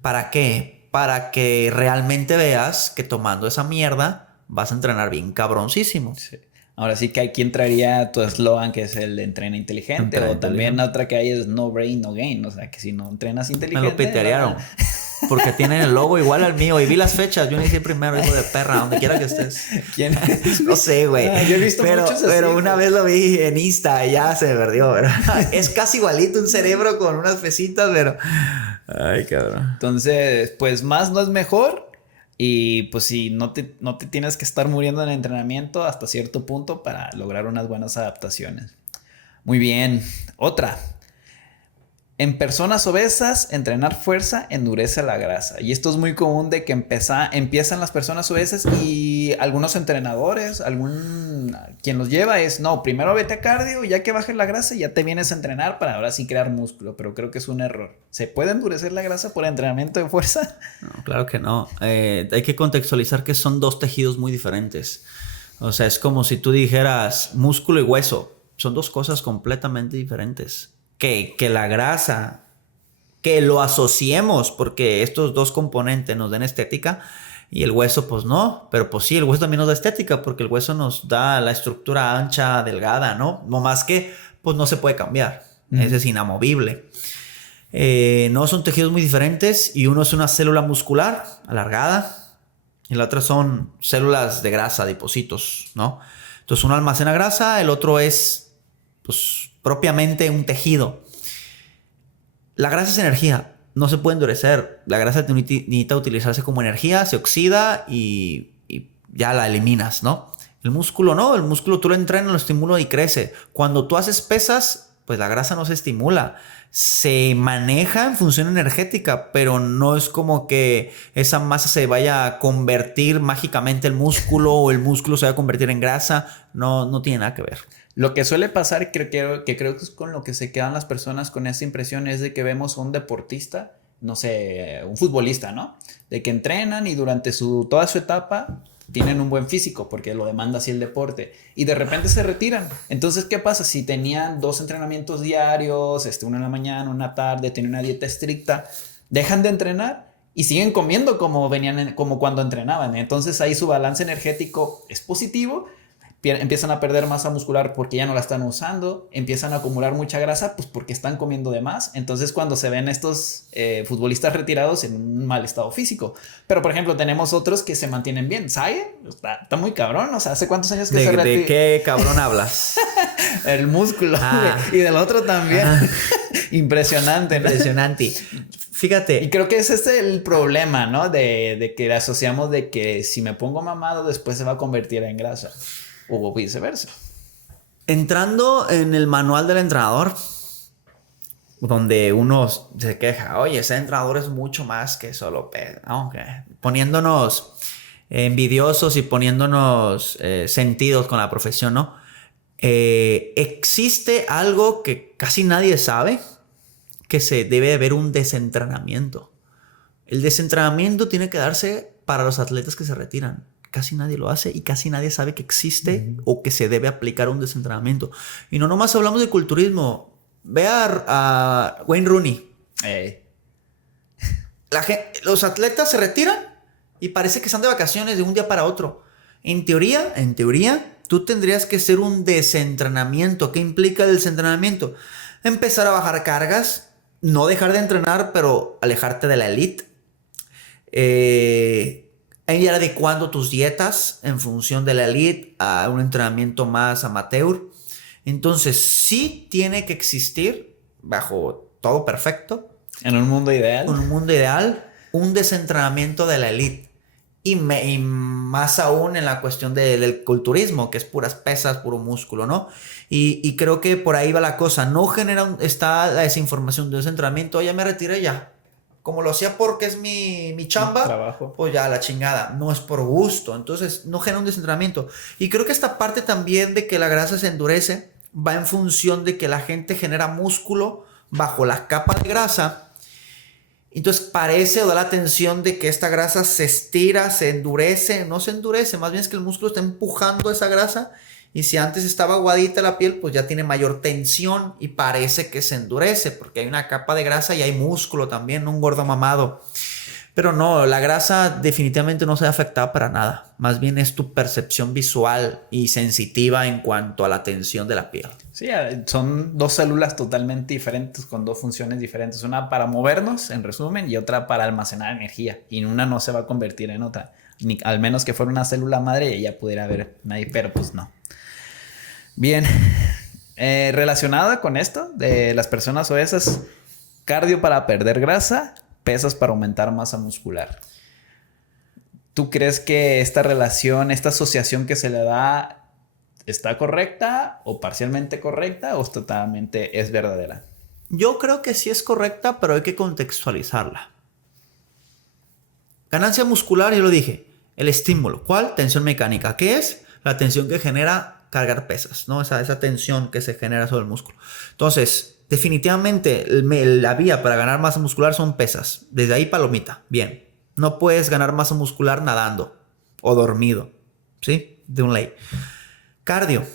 ¿Para qué? Para que realmente veas que tomando esa mierda vas a entrenar bien cabroncísimo. Sí. Ahora sí que aquí entraría tu eslogan, que es el de entrena inteligente. O también otra que hay es no brain, no gain. O sea, que si no entrenas inteligente... Me lo pitearon. Porque tienen el logo igual al mío. Y vi las fechas. Yo inicié primero, hijo de perra, donde quiera que estés. ¿Quién es? No sé, güey. Yo he visto muchos así. Pero una vez lo vi en Insta y ya se me perdió, ¿verdad? Es casi igualito un cerebro con unas fesitas, pero... Ay, cabrón. Entonces, pues más no es mejor. Y pues sí, no te tienes que estar muriendo en el entrenamiento hasta cierto punto para lograr unas buenas adaptaciones. Muy bien. Otra. En personas obesas, entrenar fuerza endurece la grasa. Y esto es muy común de que empiezan las personas obesas y algunos entrenadores, quien los lleva es, no, primero vete a cardio, ya que bajes la grasa y ya te vienes a entrenar para ahora sí crear músculo. Pero creo que es un error. ¿Se puede endurecer la grasa por entrenamiento de fuerza? No, claro que no. Hay que contextualizar que son dos tejidos muy diferentes. O sea, es como si tú dijeras músculo y hueso. Son dos cosas completamente diferentes. Que la grasa, que lo asociemos porque estos dos componentes nos den estética y el hueso pues no, pero pues sí, el hueso también nos da estética porque el hueso nos da la estructura ancha, delgada, ¿no? No más que pues no se puede cambiar, ese es inamovible. No, son tejidos muy diferentes y uno es una célula muscular alargada y la otra son células de grasa, adipocitos, ¿no? Entonces uno almacena grasa, el otro es pues propiamente un tejido. La grasa es energía, no se puede endurecer. La grasa necesita utilizarse como energía, se oxida y ya la eliminas, ¿no? El músculo no, el músculo tú lo entrenas, lo estimulas y crece. Cuando tú haces pesas, pues la grasa no se estimula. Se maneja en función energética, pero no es como que esa masa se vaya a convertir mágicamente el músculo o el músculo se vaya a convertir en grasa. No tiene nada que ver. Lo que suele pasar, que creo que es con lo que se quedan las personas con esa impresión, es de que vemos a un deportista, no sé, un futbolista, ¿no? De que entrenan y durante toda su etapa tienen un buen físico porque lo demanda así el deporte y de repente se retiran. Entonces, ¿qué pasa? Si tenían 2 entrenamientos diarios, uno en la mañana, uno en la tarde, tienen una dieta estricta, dejan de entrenar y siguen comiendo como cuando entrenaban. Entonces ahí su balance energético es positivo. Empiezan a perder masa muscular porque ya no la están usando, empiezan a acumular mucha grasa pues porque están comiendo de más. Entonces cuando se ven estos futbolistas retirados en un mal estado físico. Pero por ejemplo tenemos otros que se mantienen bien. Saye está muy cabrón, o sea, ¿hace cuántos años que se retiró? ¿De qué cabrón hablas? El músculo, y del otro también. Impresionante, ¿no? Impresionante. Fíjate. Y creo que ese es el problema, ¿no? De que asociamos de que si me pongo mamado después se va a convertir en grasa. O viceversa. Entrando en el manual del entrenador, donde uno se queja, oye, ese entrenador es mucho más que solo peso. Okay. Poniéndonos envidiosos y poniéndonos sentidos con la profesión, ¿no? Existe algo que casi nadie sabe, que se debe haber un desentrenamiento. El desentrenamiento tiene que darse para los atletas que se retiran. Casi nadie lo hace y casi nadie sabe que existe o que se debe aplicar un desentrenamiento. Y no nomás hablamos de culturismo. Ve a Wayne Rooney. Los atletas se retiran y parece que están de vacaciones de un día para otro. En teoría, tú tendrías que hacer un desentrenamiento. ¿Qué implica el desentrenamiento? Empezar a bajar cargas, no dejar de entrenar, pero alejarte de la elite. Ir adecuando tus dietas en función de la elite a un entrenamiento más amateur. Entonces, sí tiene que existir, bajo todo perfecto, en un mundo ideal, un desentrenamiento de la elite. Y más aún en la cuestión del culturismo, que es puras pesas, puro músculo, ¿no? Y creo que por ahí va la cosa. No está la desinformación de desentrenamiento. Ya me retiré ya. Como lo hacía porque es mi chamba, trabajo, pues ya la chingada. No es por gusto. Entonces no genera un desentrenamiento. Y creo que esta parte también de que la grasa se endurece va en función de que la gente genera músculo bajo la capa de grasa. Entonces parece o da la tensión de que esta grasa se estira, se endurece. No se endurece, más bien es que el músculo está empujando esa grasa. Y si antes estaba aguadita la piel, pues ya tiene mayor tensión y parece que se endurece porque hay una capa de grasa y hay músculo también, un gordo mamado. Pero no, la grasa definitivamente no se ve afectada para nada. Más bien es tu percepción visual y sensitiva en cuanto a la tensión de la piel. Sí, son dos células totalmente diferentes con dos funciones diferentes. Una para movernos, en resumen, y otra para almacenar energía. Y una no se va a convertir en otra. Al menos que fuera una célula madre y ella pudiera haber nadie, pero pues no. Bien, relacionada con esto de las personas obesas, cardio para perder grasa, pesas para aumentar masa muscular. ¿Tú crees que esta relación, esta asociación que se le da está correcta o parcialmente correcta o totalmente es verdadera? Yo creo que sí es correcta, pero hay que contextualizarla. Ganancia muscular, yo lo dije, el estímulo. ¿Cuál? Tensión mecánica. ¿Qué es? La tensión que genera cargar pesas, ¿no? Esa tensión que se genera sobre el músculo. Entonces, definitivamente la vía para ganar masa muscular son pesas. Desde ahí palomita. Bien. No puedes ganar masa muscular nadando o dormido. ¿Sí? De un ley. Cardio.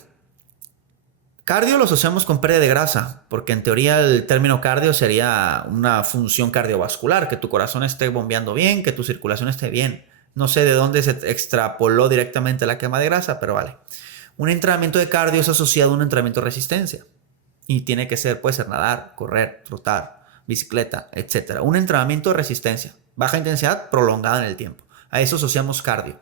Cardio lo asociamos con pérdida de grasa, porque en teoría el término cardio sería una función cardiovascular, que tu corazón esté bombeando bien, que tu circulación esté bien. No sé de dónde se extrapoló directamente la quema de grasa, pero vale. Un entrenamiento de cardio es asociado a un entrenamiento de resistencia. Y tiene que ser, puede ser nadar, correr, trotar, bicicleta, etc. Un entrenamiento de resistencia. Baja intensidad prolongada en el tiempo. A eso asociamos cardio.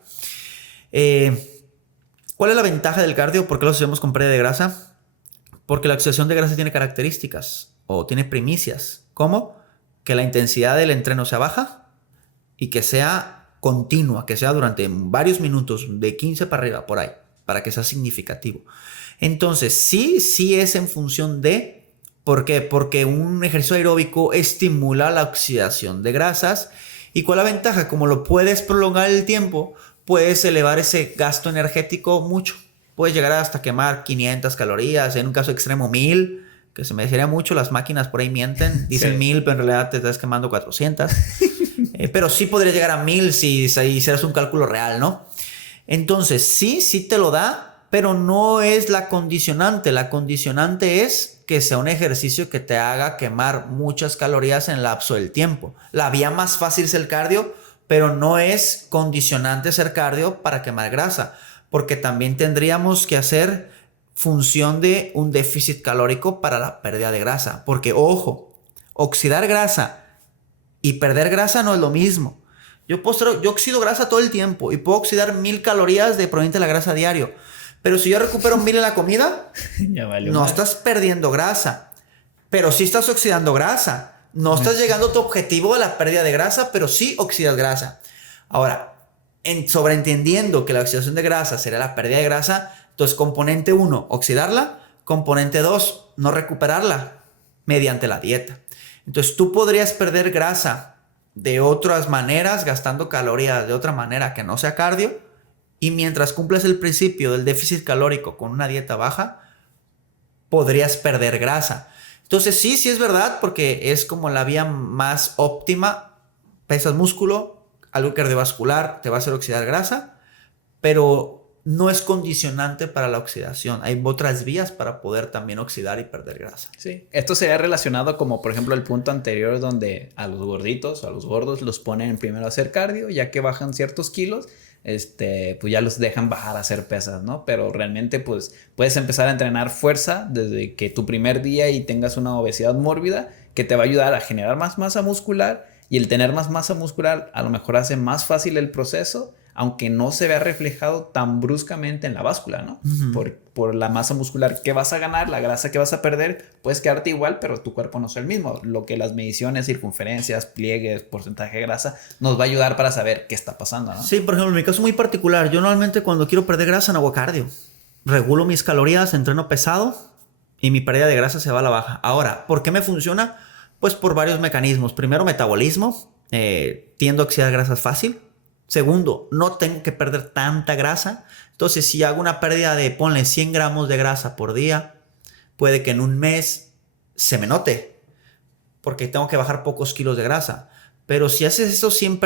¿Cuál es la ventaja del cardio? ¿Por qué lo asociamos con pérdida de grasa? Porque la oxidación de grasa tiene características o tiene primicias. ¿Cómo? Que la intensidad del entreno sea baja y que sea continua, que sea durante varios minutos, de 15 para arriba, por ahí, para que sea significativo. Entonces, sí es en función de... ¿Por qué? Porque un ejercicio aeróbico estimula la oxidación de grasas. ¿Y cuál es la ventaja? Como lo puedes prolongar el tiempo, puedes elevar ese gasto energético mucho. Puedes llegar hasta quemar 500 calorías, en un caso extremo 1000, que se me decía mucho, las máquinas por ahí mienten, dicen sí. 1000, pero en realidad te estás quemando 400. Pero sí podrías llegar a 1000 si hicieras un cálculo real, ¿no? Entonces, sí te lo da, pero no es la condicionante. La condicionante es que sea un ejercicio que te haga quemar muchas calorías en el lapso del tiempo. La vía más fácil es el cardio, pero no es condicionante ser cardio para quemar grasa, porque también tendríamos que hacer función de un déficit calórico para la pérdida de grasa. Porque, ojo, oxidar grasa y perder grasa no es lo mismo. Yo oxido grasa todo el tiempo y puedo oxidar 1000 calorías de proveniente de la grasa diario. Pero si yo recupero 1000 en la comida, no estás perdiendo grasa, pero sí estás oxidando grasa. No estás llegando a tu objetivo de la pérdida de grasa, pero sí oxidas grasa. Ahora, sobreentendiendo que la oxidación de grasa sería la pérdida de grasa, entonces componente 1, oxidarla. Componente 2, no recuperarla mediante la dieta. Entonces tú podrías perder grasa de otras maneras, gastando calorías de otra manera que no sea cardio, y mientras cumples el principio del déficit calórico con una dieta baja, podrías perder grasa. Entonces sí es verdad, porque es como la vía más óptima. Pesas músculo, algo cardiovascular te va a hacer oxidar grasa, pero no es condicionante para la oxidación. Hay otras vías para poder también oxidar y perder grasa. Sí, esto sería relacionado como por ejemplo el punto anterior donde a los gorditos, a los gordos los ponen primero a hacer cardio, ya que bajan ciertos kilos, pues ya los dejan bajar a hacer pesas, ¿no? Pero realmente pues puedes empezar a entrenar fuerza desde que tu primer día y tengas una obesidad mórbida que te va a ayudar a generar más masa muscular, y el tener más masa muscular a lo mejor hace más fácil el proceso, aunque no se vea reflejado tan bruscamente en la báscula, ¿no? Por la masa muscular que vas a ganar, la grasa que vas a perder, puedes quedarte igual, pero tu cuerpo no es el mismo. Lo que las mediciones, circunferencias, pliegues, porcentaje de grasa, nos va a ayudar para saber qué está pasando, ¿no? Sí, por ejemplo, en mi caso muy particular, yo normalmente cuando quiero perder grasa no hago cardio. Regulo mis calorías, entreno pesado y mi pérdida de grasa se va a la baja. Ahora, ¿por qué me funciona? Pues por varios mecanismos. Primero, metabolismo. Tiendo a oxidar grasas fácil. Segundo, no tengo que perder tanta grasa. Entonces, si hago una pérdida de, ponle 100 gramos de grasa por día, puede que en un mes se me note, porque tengo que bajar pocos kilos de grasa. Pero si haces esos 100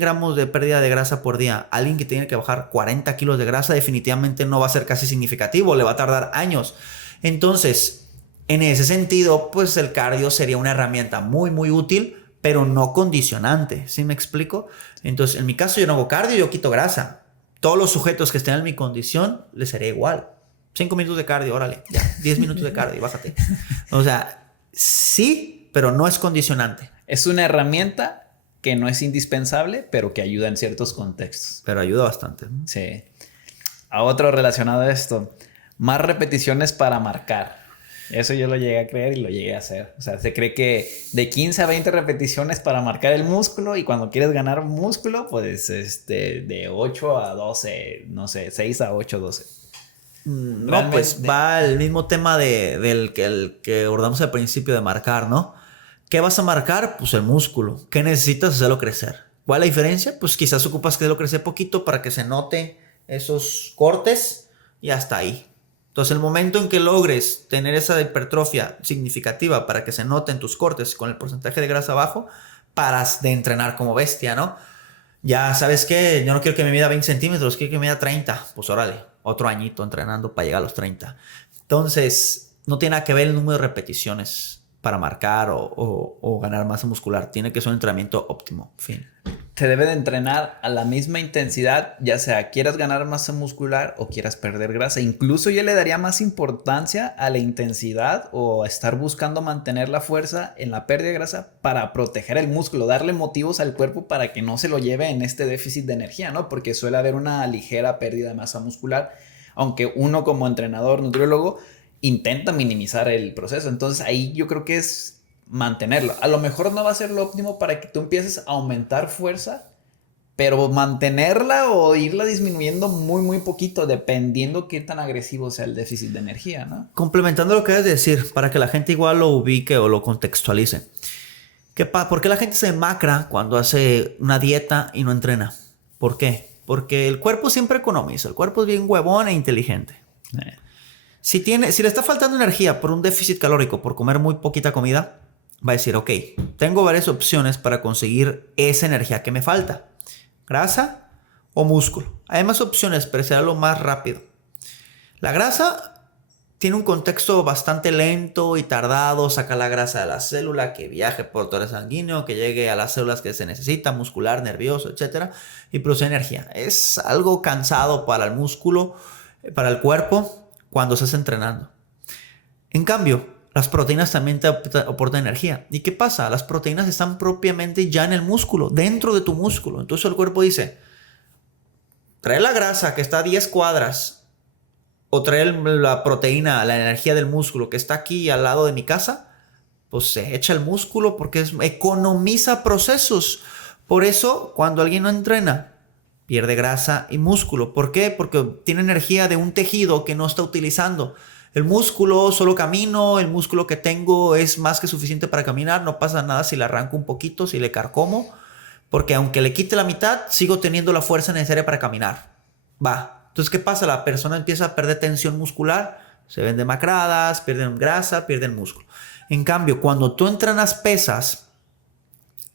gramos de pérdida de grasa por día, alguien que tiene que bajar 40 kilos de grasa, definitivamente no va a ser casi significativo, le va a tardar años. Entonces, en ese sentido, pues el cardio sería una herramienta muy, muy útil, pero no condicionante. ¿Sí me explico? Entonces, en mi caso, yo no hago cardio, yo quito grasa. Todos los sujetos que estén en mi condición, les sería igual. 5 minutos de cardio, órale, ya. 10 minutos de cardio y bájate. O sea, sí, pero no es condicionante. Es una herramienta que no es indispensable, pero que ayuda en ciertos contextos. Pero ayuda bastante. Sí. A otro relacionado a esto, más repeticiones para marcar. Eso yo lo llegué a creer y lo llegué a hacer. O sea, se cree que de 15 a 20 repeticiones para marcar el músculo, y cuando quieres ganar músculo, pues de 8 a 12, no sé, 6 a 8, 12. No, Realmente, pues va el mismo tema del que abordamos al principio de marcar, ¿no? ¿Qué vas a marcar? Pues el músculo. ¿Qué necesitas hacerlo crecer? ¿Cuál es la diferencia? Pues quizás ocupas que hacerlo crecer poquito para que se note esos cortes y hasta ahí. Entonces, el momento en que logres tener esa hipertrofia significativa para que se noten tus cortes con el porcentaje de grasa bajo, paras de entrenar como bestia, ¿no? Ya sabes que yo no quiero que me mida 20 centímetros, quiero que me mida 30. Pues órale, otro añito entrenando para llegar a los 30. Entonces, no tiene nada que ver el número de repeticiones para marcar o ganar masa muscular. Tiene que ser un entrenamiento óptimo. Fin. te debe de entrenar a la misma intensidad, ya sea quieras ganar masa muscular o quieras perder grasa. Incluso yo le daría más importancia a la intensidad o a estar buscando mantener la fuerza en la pérdida de grasa para proteger el músculo, darle motivos al cuerpo para que no se lo lleve en este déficit de energía, ¿no? Porque suele haber una ligera pérdida de masa muscular, aunque uno como entrenador, nutriólogo, intenta minimizar el proceso. Entonces ahí yo creo que es mantenerlo. A lo mejor no va a ser lo óptimo para que tú empieces a aumentar fuerza, pero mantenerla o irla disminuyendo muy, muy poquito, dependiendo qué tan agresivo sea el déficit de energía, ¿no? Complementando lo que debes decir, para que la gente igual lo ubique o lo contextualice. ¿Por qué la gente se demacra cuando hace una dieta y no entrena? ¿Por qué? Porque el cuerpo siempre economiza. El cuerpo es bien huevón e inteligente. Si le está faltando energía por un déficit calórico, por comer muy poquita comida, va a decir, ok, tengo varias opciones para conseguir esa energía que me falta. Grasa o músculo. Hay más opciones, pero será lo más rápido. La grasa tiene un contexto bastante lento y tardado. Saca la grasa de la célula, que viaje por todo el sanguíneo, que llegue a las células que se necesitan, muscular, nervioso, etc. Y produce energía. Es algo cansado para el músculo, para el cuerpo, cuando se está entrenando. En cambio, las proteínas también te aportan energía. ¿Y qué pasa? Las proteínas están propiamente ya en el músculo, dentro de tu músculo. Entonces el cuerpo dice, trae la grasa que está a 10 cuadras o trae la proteína, la energía del músculo que está aquí al lado de mi casa, pues se echa el músculo porque economiza procesos. Por eso, cuando alguien no entrena, pierde grasa y músculo. ¿Por qué? Porque tiene energía de un tejido que no está utilizando. El músculo, solo camino, el músculo que tengo es más que suficiente para caminar, no pasa nada si le arranco un poquito, si le carcomo, porque aunque le quite la mitad, sigo teniendo la fuerza necesaria para caminar. Va. Entonces, ¿qué pasa? La persona empieza a perder tensión muscular, Se ven demacradas, pierden grasa, pierden músculo. En cambio, cuando tú entrenas pesas,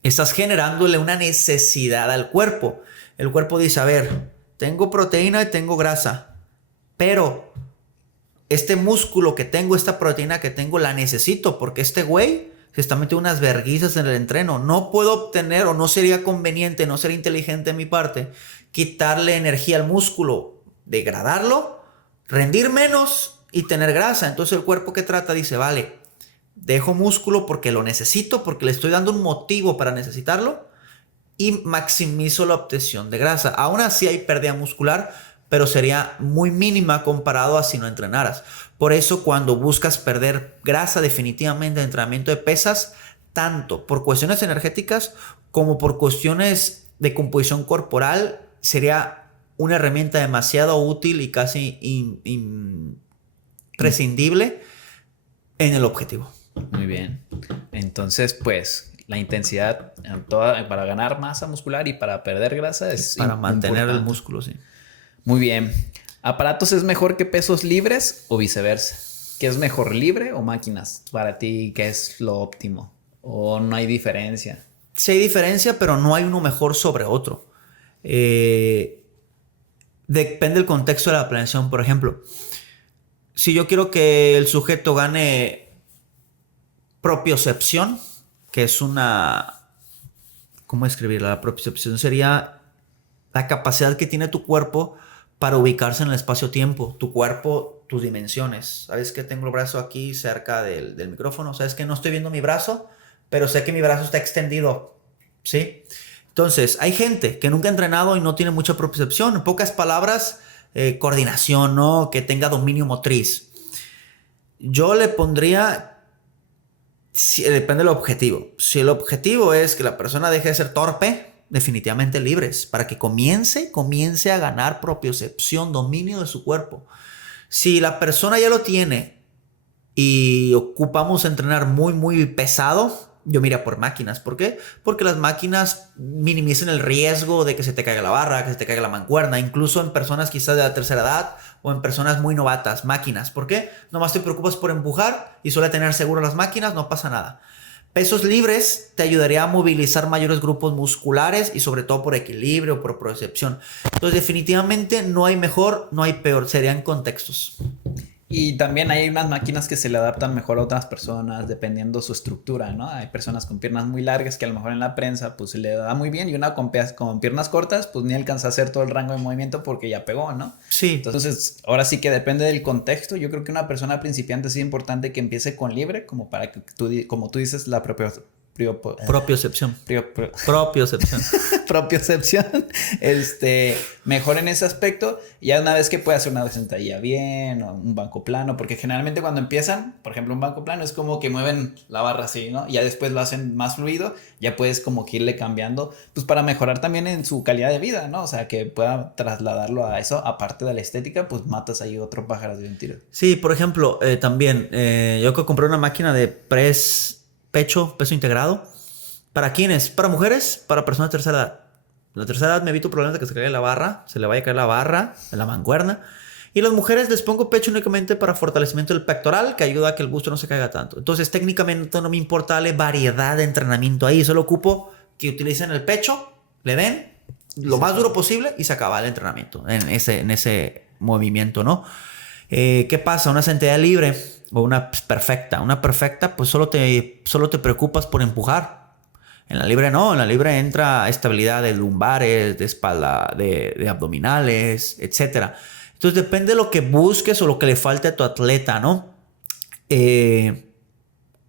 estás generándole una necesidad al cuerpo. El cuerpo dice, a ver, tengo proteína y tengo grasa, pero este músculo que tengo, esta proteína que tengo, la necesito porque este güey se está metiendo unas verguizas en el entreno. No puedo obtener, o no sería conveniente, no sería inteligente de mi parte, quitarle energía al músculo, degradarlo, rendir menos y tener grasa. Entonces el cuerpo que trata dice, vale, dejo músculo porque lo necesito, porque le estoy dando un motivo para necesitarlo, y maximizo la obtención de grasa. Aún así hay pérdida muscular, pero sería muy mínima comparado a si no entrenaras. Por eso cuando buscas perder grasa definitivamente en entrenamiento de pesas, tanto por cuestiones energéticas como por cuestiones de composición corporal, sería una herramienta demasiado útil y casi imprescindible en el objetivo. Muy bien. Entonces, pues, la intensidad para ganar masa muscular y para perder grasa es para mantener importante. el músculo, sí. Muy bien. ¿Aparatos es mejor que pesos libres o viceversa? ¿Qué es mejor, libre o máquinas? Para ti, ¿qué es lo óptimo? ¿O no hay diferencia? Sí hay diferencia, pero no hay uno mejor sobre otro. Depende del contexto de la planeación. Por ejemplo, si yo quiero que el sujeto gane propiocepción, que es una... ¿Cómo escribirla? La propiocepción sería la capacidad que tiene tu cuerpo para ubicarse en el espacio-tiempo. Tu cuerpo, tus dimensiones. ¿Sabes que tengo el brazo aquí cerca del micrófono? ¿Sabes que no estoy viendo mi brazo? Pero sé que mi brazo está extendido. ¿Sí? Entonces, hay gente que nunca ha entrenado y no tiene mucha propiocepción. En pocas palabras, coordinación, ¿no? Que tenga dominio motriz. Yo le pondría... depende del objetivo. Si el objetivo es que la persona deje de ser torpe, definitivamente libres, para que comience a ganar propiocepción, dominio de su cuerpo. Si la persona ya lo tiene y ocupamos entrenar muy pesado, yo miraría por máquinas. ¿Por qué? Porque las máquinas minimizan el riesgo de que se te caiga la barra, que se te caiga la mancuerna, incluso en personas quizás de la tercera edad o en personas muy novatas. Máquinas. ¿Por qué? Nomás te preocupas por empujar y suele tener seguro las máquinas, no pasa nada. Pesos libres te ayudaría a movilizar mayores grupos musculares y sobre todo por equilibrio, por propiocepción. Entonces definitivamente no hay mejor, no hay peor, serían contextos. Y también hay unas máquinas que se le adaptan mejor a otras personas dependiendo su estructura, ¿no? Hay personas con piernas muy largas que a lo mejor en la prensa pues se le da muy bien, y una con piernas cortas pues ni alcanza a hacer todo el rango de movimiento porque ya pegó, ¿no? Sí. Entonces ahora sí que depende del contexto. Yo creo que una persona principiante sí es importante que empiece con libre, como para que como tú dices, la propiocepción. Propiocepción. Mejor en ese aspecto. Ya una vez que puede hacer una sentadilla bien o un banco plano, porque generalmente cuando empiezan, por ejemplo, un banco plano es como que mueven la barra así, ¿no? Y ya después lo hacen más fluido, ya puedes como que irle cambiando, pues para mejorar también en su calidad de vida, ¿no? O sea, que pueda trasladarlo a eso, aparte de la estética, pues matas ahí otro pájaro de un tiro. Sí, por ejemplo, también, yo que compré una máquina de peso integrado. ¿Para quiénes? Para mujeres, para personas de tercera edad. La tercera edad me evito problemas de que se caiga la barra, se le vaya a caer la barra, la mancuerna. Y las mujeres les pongo pecho únicamente para fortalecimiento del pectoral, que ayuda a que el busto no se caiga tanto. Entonces, técnicamente no me importa darle variedad de entrenamiento ahí. Solo ocupo que utilicen el pecho, le den lo más duro posible y se acaba el entrenamiento en ese movimiento, ¿no? ¿Qué pasa? Una sentadilla libre o una perfecta. Una perfecta, pues solo te preocupas por empujar. En la libre no, en la libre entra estabilidad de lumbares, de espalda, de abdominales, etc. Entonces depende de lo que busques o lo que le falte a tu atleta, ¿no?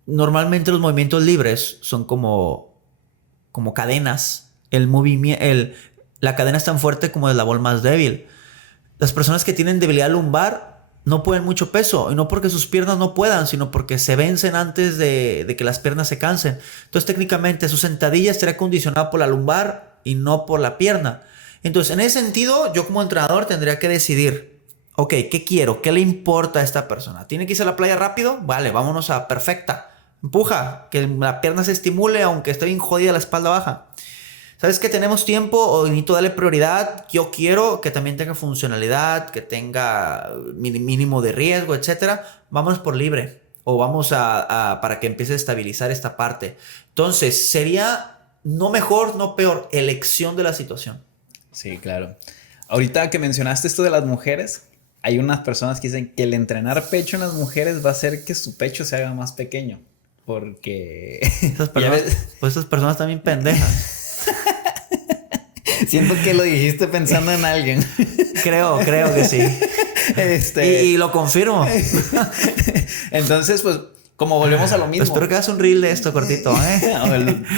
Normalmente los movimientos libres son como cadenas. La cadena es tan fuerte como el eslabón más débil. Las personas que tienen debilidad lumbar no pueden mucho peso, y no porque sus piernas no puedan, sino porque se vencen antes de que las piernas se cansen. Entonces técnicamente su sentadilla estaría condicionada por la lumbar y no por la pierna. Entonces en ese sentido yo como entrenador tendría que decidir, ok, ¿qué quiero? ¿Qué le importa a esta persona? ¿Tiene que irse a la playa rápido? Vale, vámonos a perfecta. Empuja, que la pierna se estimule aunque esté bien jodida la espalda baja. ¿Sabes que tenemos tiempo o necesito darle prioridad? Yo quiero que también tenga funcionalidad, que tenga mínimo de riesgo, etcétera. Vamos por libre o vamos para que empiece a estabilizar esta parte. Entonces, sería no mejor, no peor, elección de la situación. Sí, claro. Ahorita que mencionaste esto de las mujeres, hay unas personas que dicen que el entrenar pecho en las mujeres va a hacer que su pecho se haga más pequeño. Porque... Esas personas también pendejas. Siento que lo dijiste pensando en alguien. Creo que sí. Y lo confirmo. Entonces, pues, como volvemos a lo mismo. Espero que hagas un reel de esto cortito,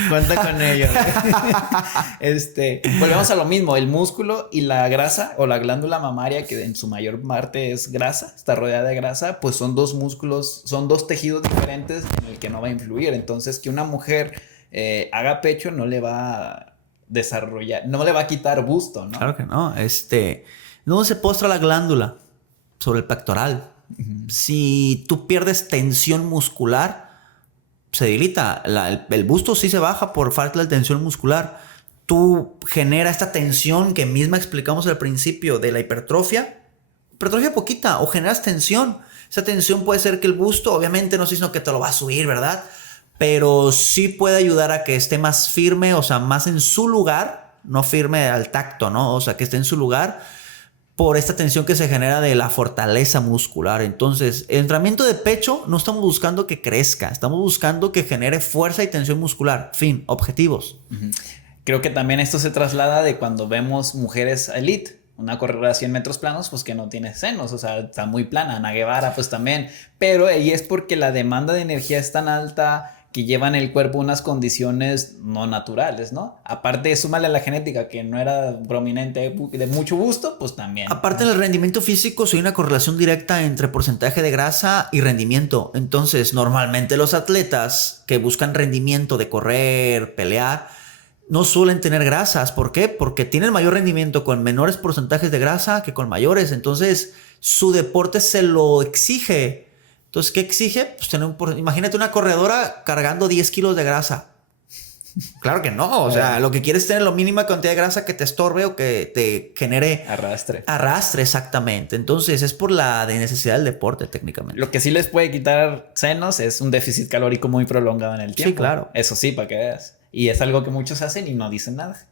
Cuenta con ello. Volvemos a lo mismo. El músculo y la grasa o la glándula mamaria, que en su mayor parte es grasa, está rodeada de grasa, pues son dos músculos, son dos tejidos diferentes en el que no va a influir. Entonces, que una mujer haga pecho no le va a desarrollar, no le va a quitar busto, ¿no? Claro que no. No se postra la glándula sobre el pectoral. Si tú pierdes tensión muscular, se debilita. El busto sí se baja por falta de tensión muscular. Tú genera esta tensión que misma explicamos al principio de la hipertrofia poquita, o generas tensión. Esa tensión puede ser que el busto, obviamente no estoy diciendo que te lo va a subir, ¿verdad? Pero sí puede ayudar a que esté más firme, o sea, más en su lugar, no firme al tacto, ¿no? O sea, que esté en su lugar por esta tensión que se genera de la fortaleza muscular. Entonces, el entrenamiento de pecho no estamos buscando que crezca, estamos buscando que genere fuerza y tensión muscular. Fin, objetivos. Creo que también esto se traslada de cuando vemos mujeres elite. Una corredora a 100 metros planos, pues que no tiene senos, o sea, está muy plana. Ana Guevara, pues también. Pero ahí es porque la demanda de energía es tan alta que llevan el cuerpo unas condiciones no naturales, ¿no? Aparte, súmale a la genética, que no era prominente de mucho gusto, pues también. Aparte, en el rendimiento físico, hay una correlación directa entre porcentaje de grasa y rendimiento. Entonces, normalmente los atletas que buscan rendimiento de correr, pelear, no suelen tener grasas. ¿Por qué? Porque tienen mayor rendimiento con menores porcentajes de grasa que con mayores. Entonces, su deporte se lo exige. Entonces, ¿qué exige? Pues imagínate una corredora cargando 10 kilos de grasa. Claro que no. O sea, lo que quieres es tener la mínima cantidad de grasa que te estorbe o que te genere... Arrastre, exactamente. Entonces, es por la necesidad del deporte, técnicamente. Lo que sí les puede quitar senos es un déficit calórico muy prolongado en el tiempo. Sí, claro. Eso sí, para que veas. Y es algo que muchos hacen y no dicen nada.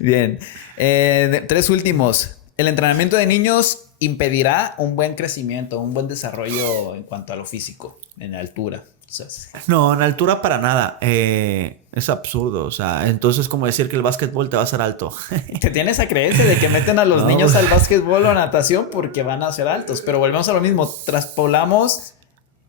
Bien. 3 últimos. El entrenamiento de niños impedirá un buen crecimiento, un buen desarrollo en cuanto a lo físico, en altura. No, en altura para nada. Es absurdo. O sea, entonces es como decir que el básquetbol te va a hacer alto. Te tiene esa creencia de que meten a los niños al básquetbol o a natación porque van a ser altos. Pero volvemos a lo mismo. Traspolamos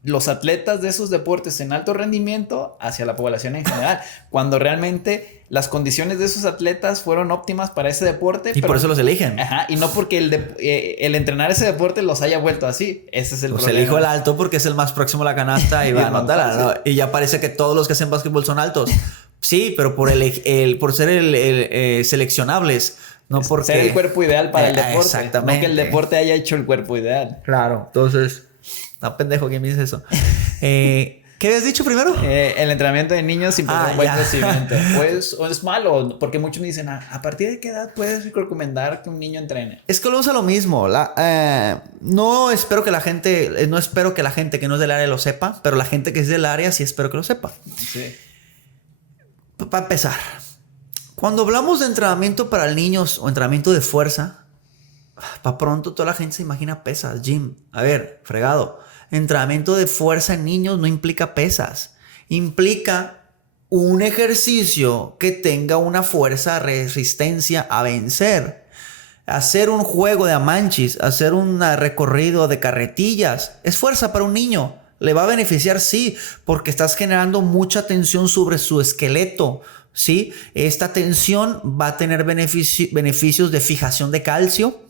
los atletas de esos deportes en alto rendimiento hacia la población en general, cuando realmente las condiciones de esos atletas fueron óptimas para ese deporte. Y por eso los eligen. Ajá, y no porque el entrenar ese deporte los haya vuelto así. Ese es el problema. Pues elijo el alto porque es el más próximo a la canasta y va a anotarla, ¿no? Y ya parece que todos los que hacen básquetbol son altos. Sí, pero por ser seleccionables. No porque... Ser el cuerpo ideal para el deporte. Exactamente. No que el deporte haya hecho el cuerpo ideal. Claro. Entonces... No, pendejo, ¿quién me dice eso? ¿Qué habías dicho primero? El entrenamiento de niños sin un buen crecimiento. Pues, o es malo, porque muchos me dicen, ¿a partir de qué edad puedes recomendar que un niño entrene? Es que lo usa lo mismo. No espero que la gente que no es del área lo sepa, pero la gente que es del área sí espero que lo sepa. Sí. Para empezar, cuando hablamos de entrenamiento para niños o entrenamiento de fuerza, para pronto toda la gente se imagina pesas, gym. A ver, fregado. Entrenamiento de fuerza en niños no implica pesas. Implica un ejercicio que tenga una fuerza, resistencia a vencer. Hacer un juego de amanchis, hacer un recorrido de carretillas, es fuerza para un niño. Le va a beneficiar, sí, porque estás generando mucha tensión sobre su esqueleto, ¿sí? Esta tensión va a tener beneficios de fijación de calcio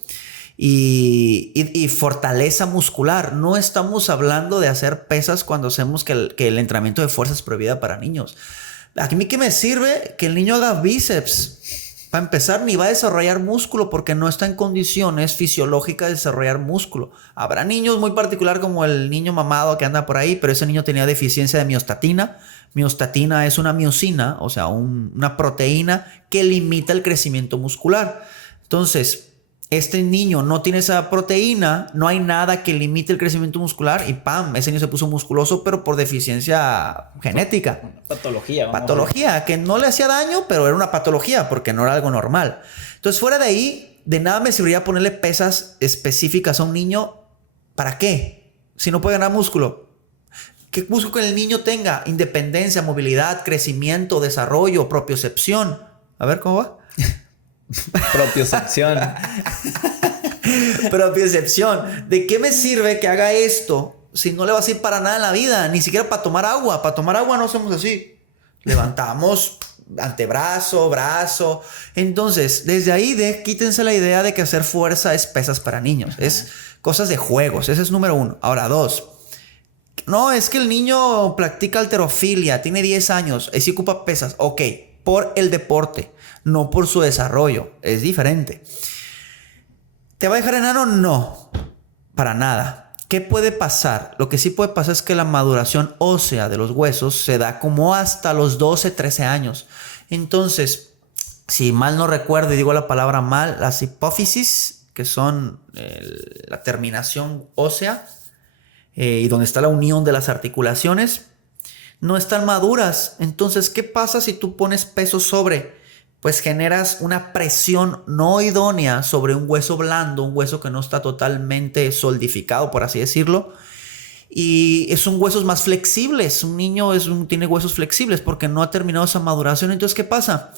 y fortaleza muscular. No estamos hablando de hacer pesas cuando hacemos que el entrenamiento de fuerza es prohibida para niños. A mí, ¿qué me sirve que el niño haga bíceps? para empezar, ni va a desarrollar músculo porque no está en condiciones fisiológicas de desarrollar músculo. Habrá niños muy particular como el niño mamado que anda por ahí, pero ese niño tenía deficiencia de miostatina. Miostatina es una miosina, o sea, una proteína que limita el crecimiento muscular. Entonces, este niño no tiene esa proteína, no hay nada que limite el crecimiento muscular y ¡pam! Ese niño se puso musculoso, pero por deficiencia genética. Una patología. Patología, que no le hacía daño, pero era una patología porque no era algo normal. Entonces, fuera de ahí, de nada me serviría ponerle pesas específicas a un niño. ¿Para qué? Si no puede ganar músculo. ¿Qué busco que el niño tenga? Independencia, movilidad, crecimiento, desarrollo, propiocepción. A ver, ¿cómo va? Propiocepción. Propiocepción. ¿De qué me sirve que haga esto si no le va a servir para nada en la vida? Ni siquiera para tomar agua. Para tomar agua no hacemos así. Levantamos antebrazo, brazo. Entonces, desde ahí quítense la idea de que hacer fuerza es pesas para niños. Es cosas de juegos. Ese es número 1. Ahora, 2. No, es que el niño practica halterofilia. Tiene 10 años. Y sí ocupa pesas. Ok, por el deporte. No por su desarrollo. Es diferente. ¿Te va a dejar enano? No. Para nada. ¿Qué puede pasar? Lo que sí puede pasar es que la maduración ósea de los huesos se da como hasta los 12, 13 años. Entonces, si mal no recuerdo y digo la palabra mal, las hipófisis, que son la terminación ósea y donde está la unión de las articulaciones, no están maduras. Entonces, ¿qué pasa si tú pones peso sobre? Pues generas una presión no idónea sobre un hueso blando, un hueso que no está totalmente solidificado, por así decirlo. Y son huesos más flexibles. Un niño tiene huesos flexibles porque no ha terminado esa maduración. Entonces, ¿qué pasa?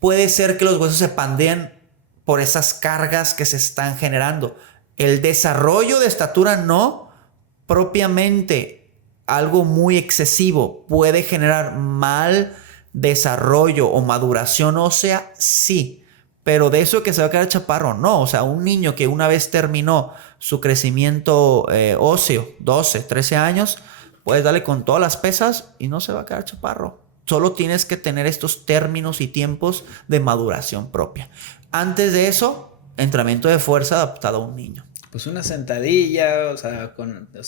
Puede ser que los huesos se pandeen por esas cargas que se están generando. El desarrollo de estatura no, propiamente algo muy excesivo puede generar mal desarrollo o maduración ósea, sí, pero de eso que se va a quedar chaparro, no. O sea, un niño que una vez terminó su crecimiento óseo, 12, 13 años, puedes darle con todas las pesas y no se va a quedar chaparro. Solo tienes que tener estos términos y tiempos de maduración propia. Antes de eso, entrenamiento de fuerza adaptado a un niño. Pues una sentadilla, o sea,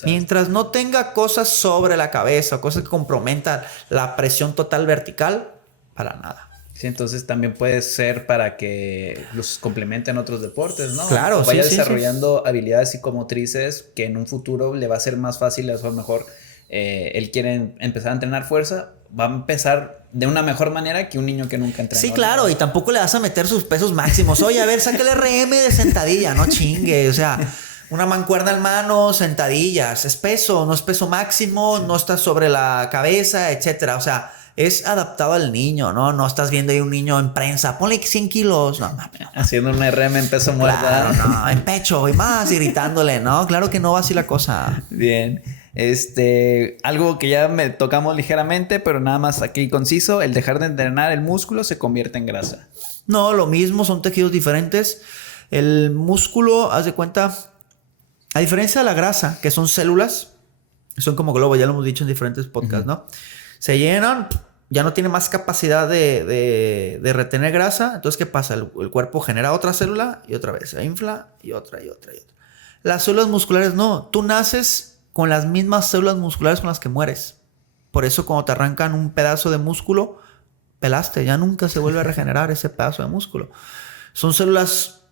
mientras no tenga cosas sobre la cabeza, cosas que comprometan la presión total vertical, para nada. Sí, entonces también puede ser para que los complementen otros deportes, ¿no? Claro, vaya desarrollando habilidades psicomotrices que en un futuro le va a ser más fácil, a lo mejor él quiere empezar a entrenar fuerza, va a empezar de una mejor manera que un niño que nunca entrenó. Sí, claro, nada. Y tampoco le vas a meter sus pesos máximos. Oye, a ver, saca el RM de sentadilla, no chingue. O sea, una mancuerna en mano, sentadillas. Es peso, no es peso máximo, no está sobre la cabeza, etcétera. O sea, es adaptado al niño, ¿no? No estás viendo ahí un niño en prensa, ponle 100 kilos. No. Haciendo un RM en peso muerto. Claro, no, en pecho y más, y gritándole, ¿no? Claro que no va así la cosa. Bien. Algo que ya me tocamos ligeramente, pero nada más aquí conciso, el dejar de entrenar el músculo se convierte en grasa. No, lo mismo, son tejidos diferentes. El músculo, haz de cuenta, a diferencia de la grasa, que son células, son como globos, ya lo hemos dicho en diferentes podcasts, ¿no? Se llenan, ya no tiene más capacidad de retener grasa. Entonces, ¿qué pasa? El cuerpo genera otra célula y otra vez se infla y otra y otra y otra. Las células musculares no. Tú naces con las mismas células musculares con las que mueres. Por eso cuando te arrancan un pedazo de músculo, pelaste. Ya nunca se vuelve a regenerar ese pedazo de músculo. Son células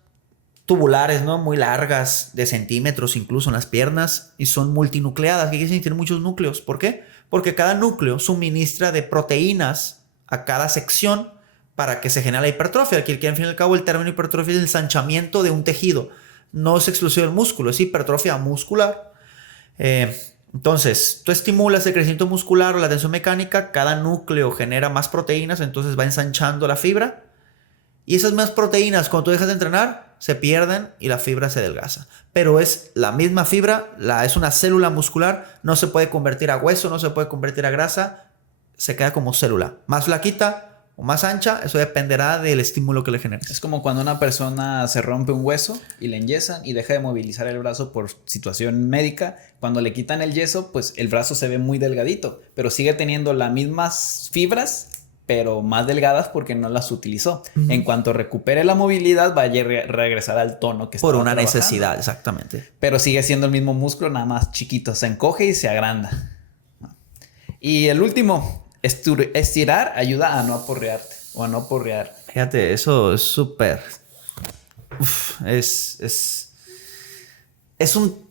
tubulares, ¿no? Muy largas, de centímetros incluso en las piernas. Y son multinucleadas. ¿Qué quiere decir? Tienen muchos núcleos. ¿Por qué? Porque cada núcleo suministra de proteínas a cada sección para que se genere la hipertrofia. Aquí, al fin y al cabo, el término hipertrofia es el ensanchamiento de un tejido. No es exclusivo del músculo, es hipertrofia muscular. Entonces, tú estimulas el crecimiento muscular o la tensión mecánica, cada núcleo genera más proteínas, entonces va ensanchando la fibra. Y esas mismas proteínas, cuando tú dejas de entrenar, se pierden y la fibra se adelgaza. Pero es la misma fibra, es una célula muscular, no se puede convertir a hueso, no se puede convertir a grasa, se queda como célula. Más flaquita o más ancha, eso dependerá del estímulo que le generes. Es como cuando una persona se rompe un hueso y le enyesan y deja de movilizar el brazo por situación médica. Cuando le quitan el yeso, pues el brazo se ve muy delgadito, pero sigue teniendo las mismas fibras pero más delgadas porque no las utilizó. En cuanto recupere la movilidad, va a regresar al tono que estaba Por una trabajando. necesidad, exactamente. Pero sigue siendo el mismo músculo, nada más chiquito. Se encoge y se agranda. Y el último, estirar ayuda a no aporrearte o a no porrear. Fíjate, eso es súper... Es un...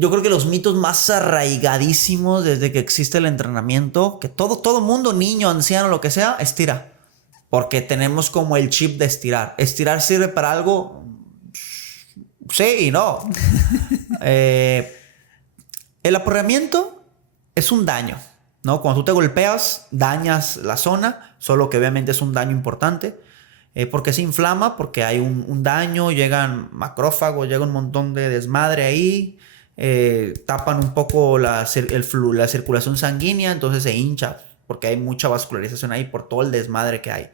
Yo creo que los mitos más arraigadísimos desde que existe el entrenamiento, que todo mundo, niño, anciano, lo que sea, estira. Porque tenemos como el chip de estirar. ¿Estirar sirve para algo? Sí y no. El aporreamiento es un daño, ¿no? Cuando tú te golpeas, dañas la zona, solo que obviamente es un daño importante. Porque se inflama, porque hay un daño, llegan macrófagos, llega un montón de desmadre ahí. Tapan un poco la circulación sanguínea, entonces se hincha porque hay mucha vascularización ahí por todo el desmadre que hay.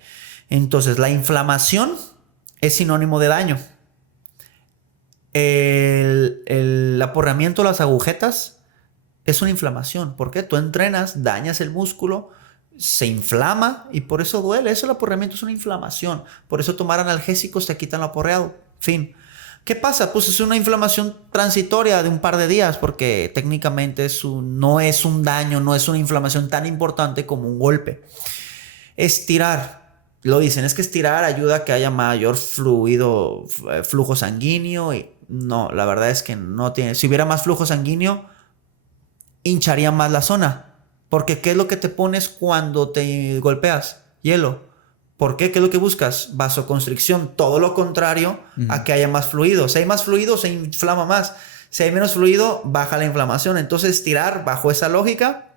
Entonces la inflamación es sinónimo de daño. El aporreamiento de las agujetas es una inflamación. ¿Por qué? Tú entrenas, dañas el músculo, se inflama y por eso duele. Eso, el aporreamiento es una inflamación. Por eso tomar analgésicos te quitan lo aporreado. Fin. ¿Qué pasa? Pues es una inflamación transitoria de un par de días porque técnicamente no es un daño, no es una inflamación tan importante como un golpe. Estirar. Lo dicen, es que estirar ayuda a que haya mayor flujo sanguíneo. Y no, la verdad es que no tiene. Si hubiera más flujo sanguíneo, hincharía más la zona. Porque ¿qué es lo que te pones cuando te golpeas? Hielo. ¿Por qué? ¿Qué es lo que buscas? Vasoconstricción. Todo lo contrario a que haya más fluido. Si hay más fluido, se inflama más. Si hay menos fluido, baja la inflamación. Entonces, estirar bajo esa lógica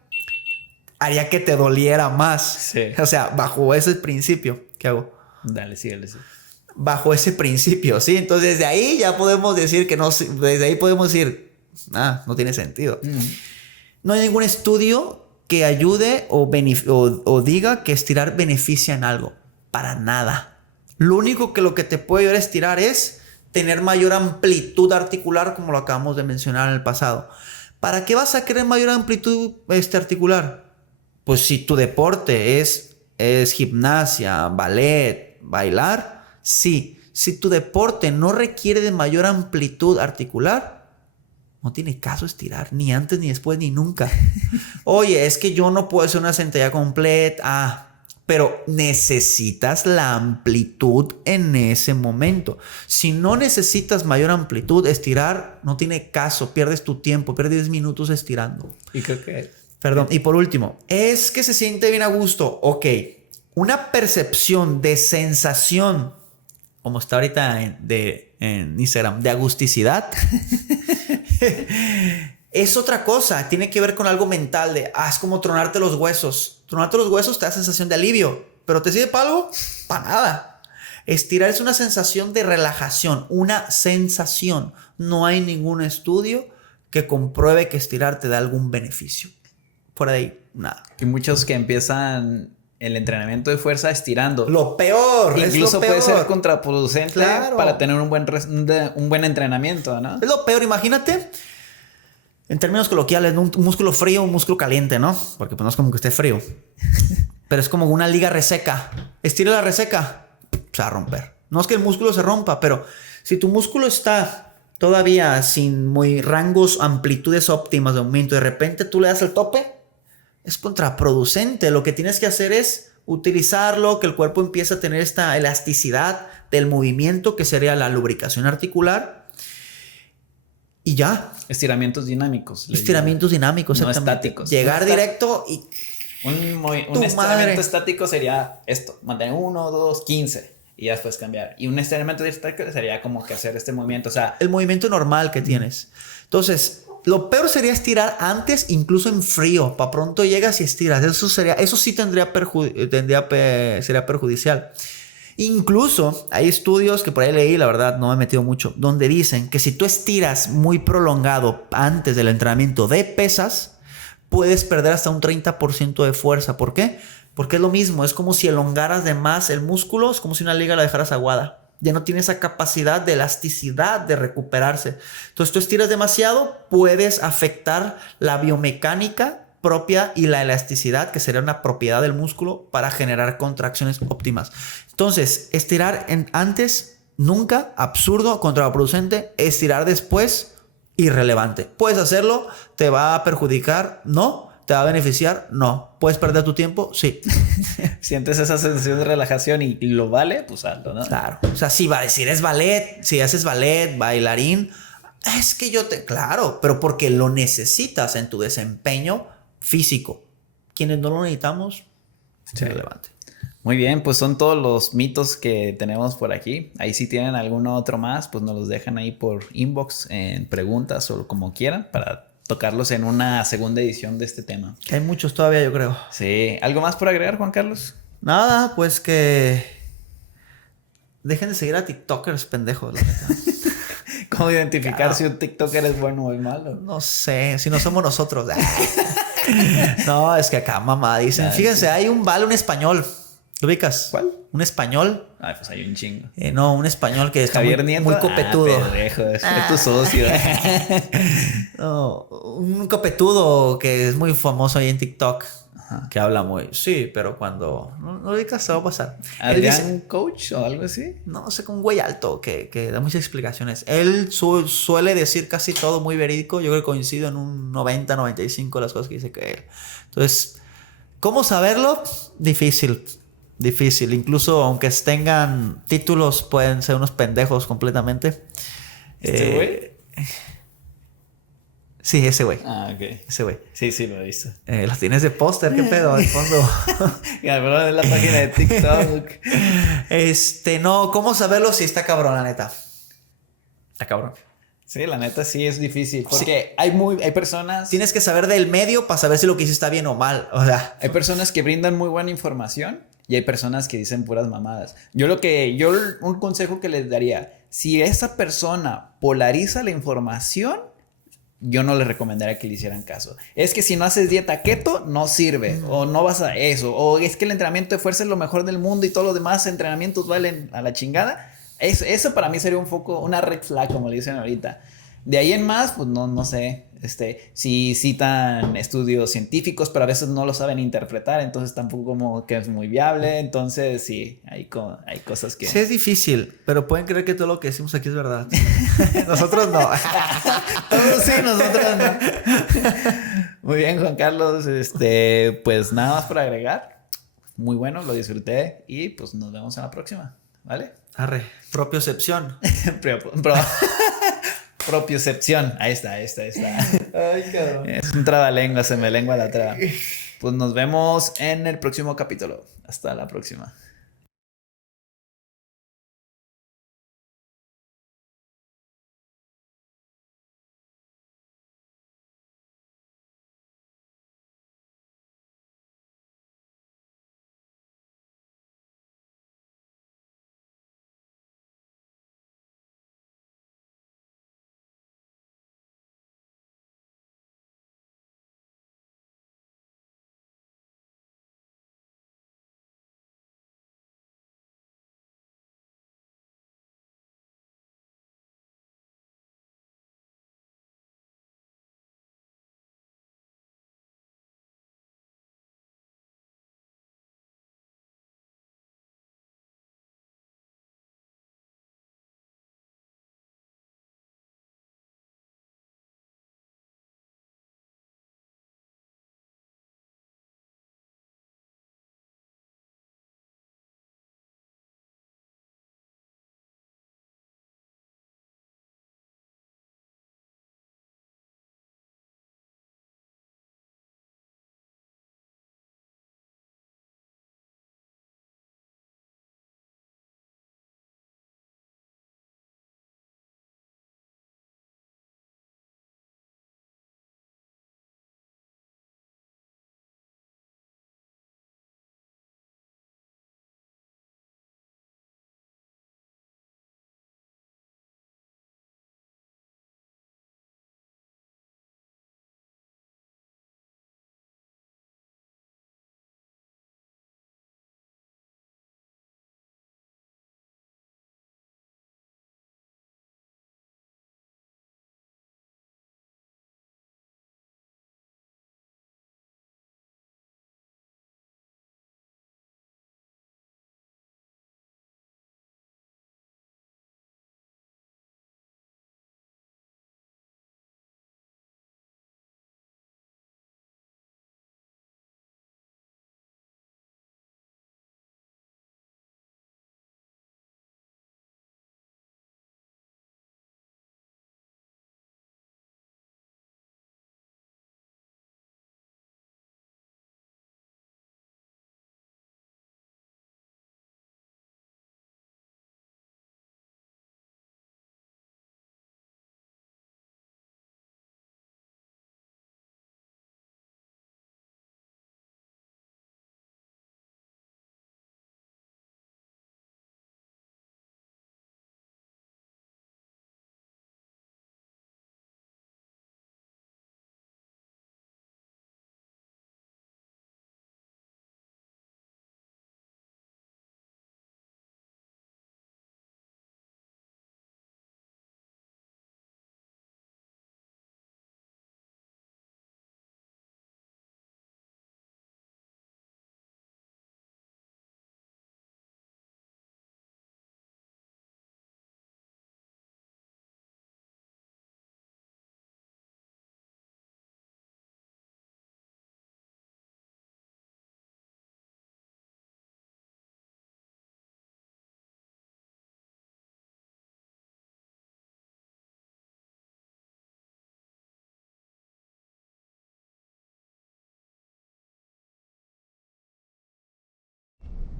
haría que te doliera más. Sí. O sea, bajo ese principio. ¿Qué hago? Dale, síguele, sí. Bajo ese principio, ¿sí? Entonces, desde ahí ya podemos decir que no... Desde ahí podemos decir, no tiene sentido. No hay ningún estudio que ayude o diga que estirar beneficia en algo. Para nada. Lo que te puede ayudar a estirar es tener mayor amplitud articular, como lo acabamos de mencionar en el pasado. ¿Para qué vas a querer mayor amplitud articular? Pues si tu deporte es gimnasia, ballet, bailar, sí. Si tu deporte no requiere de mayor amplitud articular, no tiene caso estirar, ni antes, ni después, ni nunca. Oye, es que yo no puedo hacer una sentadilla completa. Pero necesitas la amplitud en ese momento. Si no necesitas mayor amplitud, estirar no tiene caso. Pierdes tu tiempo, pierdes minutos estirando. Y creo que... Perdón, y por último, es que se siente bien a gusto. Ok, una percepción de sensación, como está ahorita en Instagram, de agusticidad, es otra cosa. Tiene que ver con algo mental de, es como tronarte los huesos. Tronarte los huesos te da sensación de alivio, pero ¿te sirve para algo? Para nada. Estirar es una sensación de relajación, una sensación. No hay ningún estudio que compruebe que estirar te da algún beneficio. Fuera de ahí, nada. Y muchos que empiezan el entrenamiento de fuerza estirando. Lo peor. Incluso es lo peor. Puede ser contraproducente, claro, para tener un buen entrenamiento, ¿no? Es lo peor, imagínate. En términos coloquiales, un músculo frío, un músculo caliente, ¿no? Porque pues no es como que esté frío. Pero es como una liga reseca. Estira la reseca, se va a romper. No es que el músculo se rompa, pero si tu músculo está todavía sin muy rangos, amplitudes óptimas de movimiento, de repente tú le das el tope, es contraproducente. Lo que tienes que hacer es utilizarlo, que el cuerpo empiece a tener esta elasticidad del movimiento, que sería la lubricación articular. Y ya. Estiramientos dinámicos. Estiramientos dinámicos, no exactamente. estáticos. Llegar directo y... Un estiramiento estático sería esto. Mantener 1, 2, 15. Y ya después cambiar. Y un estiramiento estático sería como que hacer este movimiento. O sea... el movimiento normal que tienes. Entonces, lo peor sería estirar antes, incluso en frío. Para pronto llegas y estiras. Eso sí sería perjudicial. Incluso hay estudios que por ahí leí, la verdad no me he metido mucho, donde dicen que si tú estiras muy prolongado antes del entrenamiento de pesas, puedes perder hasta un 30% de fuerza. ¿Por qué? Porque es lo mismo, es como si elongaras de más el músculo, es como si una liga la dejaras aguada. Ya no tiene esa capacidad de elasticidad de recuperarse. Entonces tú estiras demasiado, puedes afectar la biomecánica propia y la elasticidad, que sería una propiedad del músculo para generar contracciones óptimas. Entonces, estirar antes, nunca, absurdo, contraproducente. Estirar después, irrelevante. ¿Puedes hacerlo? ¿Te va a perjudicar? No. ¿Te va a beneficiar? No. ¿Puedes perder tu tiempo? Sí. Sientes esa sensación de relajación y lo vale, pues hazlo, ¿no? Claro. O sea, si eres ballet, si haces ballet, bailarín, es que claro, pero porque lo necesitas en tu desempeño físico. Quienes no lo necesitamos, es irrelevante. Muy bien, pues son todos los mitos que tenemos por aquí. Ahí si tienen alguno otro más, pues nos los dejan ahí por inbox en preguntas o como quieran para tocarlos en una segunda edición de este tema. Hay muchos todavía, yo creo. Sí. ¿Algo más por agregar, Juan Carlos? Nada, pues que dejen de seguir a TikTokers pendejos, la neta. ¿Cómo identificar si un TikToker es bueno o es malo? No sé, si no somos nosotros. No, es que acá mamá dicen, fíjense, hay un español. ¿Lo ubicas? ¿Cuál? Un español. Ay, pues hay un chingo. No, un español que está Javier Nieto. muy copetudo. Pendejo, es tu socio. No, un copetudo que es muy famoso ahí en TikTok. Ajá. Que habla muy... Sí, pero cuando... No lo ubicas, se va a pasar. ¿Adrián Coach o algo así? No sé, con un güey alto que da muchas explicaciones. Él suele decir casi todo muy verídico. Yo creo que coincido en un 90-95 de las cosas que dice que él. Entonces, ¿cómo saberlo? Difícil. Incluso aunque tengan títulos, pueden ser unos pendejos completamente. ¿Este güey? Sí, ese güey. Ah, ok. Ese güey. Sí, lo he visto. Los tienes de póster, ¿qué pedo? Al fondo. Cabrón, es la página de TikTok. No, ¿cómo saberlo si está cabrón, la neta? Está cabrón. Sí, la neta sí es difícil. Porque hay personas... Tienes que saber del medio para saber si lo que hiciste está bien o mal. O sea... Hay personas que brindan muy buena información y hay personas que dicen puras mamadas. Un consejo que les daría, si esa persona polariza la información, yo no les recomendaría que le hicieran caso. Es que si no haces dieta keto, no sirve. O no vas a eso. O es que el entrenamiento de fuerza es lo mejor del mundo y todos los demás entrenamientos valen a la chingada. Eso para mí sería una red flag, como le dicen ahorita. De ahí en más, pues no sé. Sí citan estudios científicos, pero a veces no lo saben interpretar. Entonces tampoco como que es muy viable. Entonces sí, hay cosas que... Sí, es difícil, pero pueden creer que todo lo que decimos aquí es verdad. Nosotros no. Todos sí, nosotros no. Muy bien, Juan Carlos. Pues nada más por agregar. Muy bueno, lo disfruté. Y pues nos vemos en la próxima. ¿Vale? Arre, propiocepción. Propiocepción. Ahí está. Ay, cabrón. Es un trabalengua, se me lengua la traba. Pues nos vemos en el próximo capítulo. Hasta la próxima.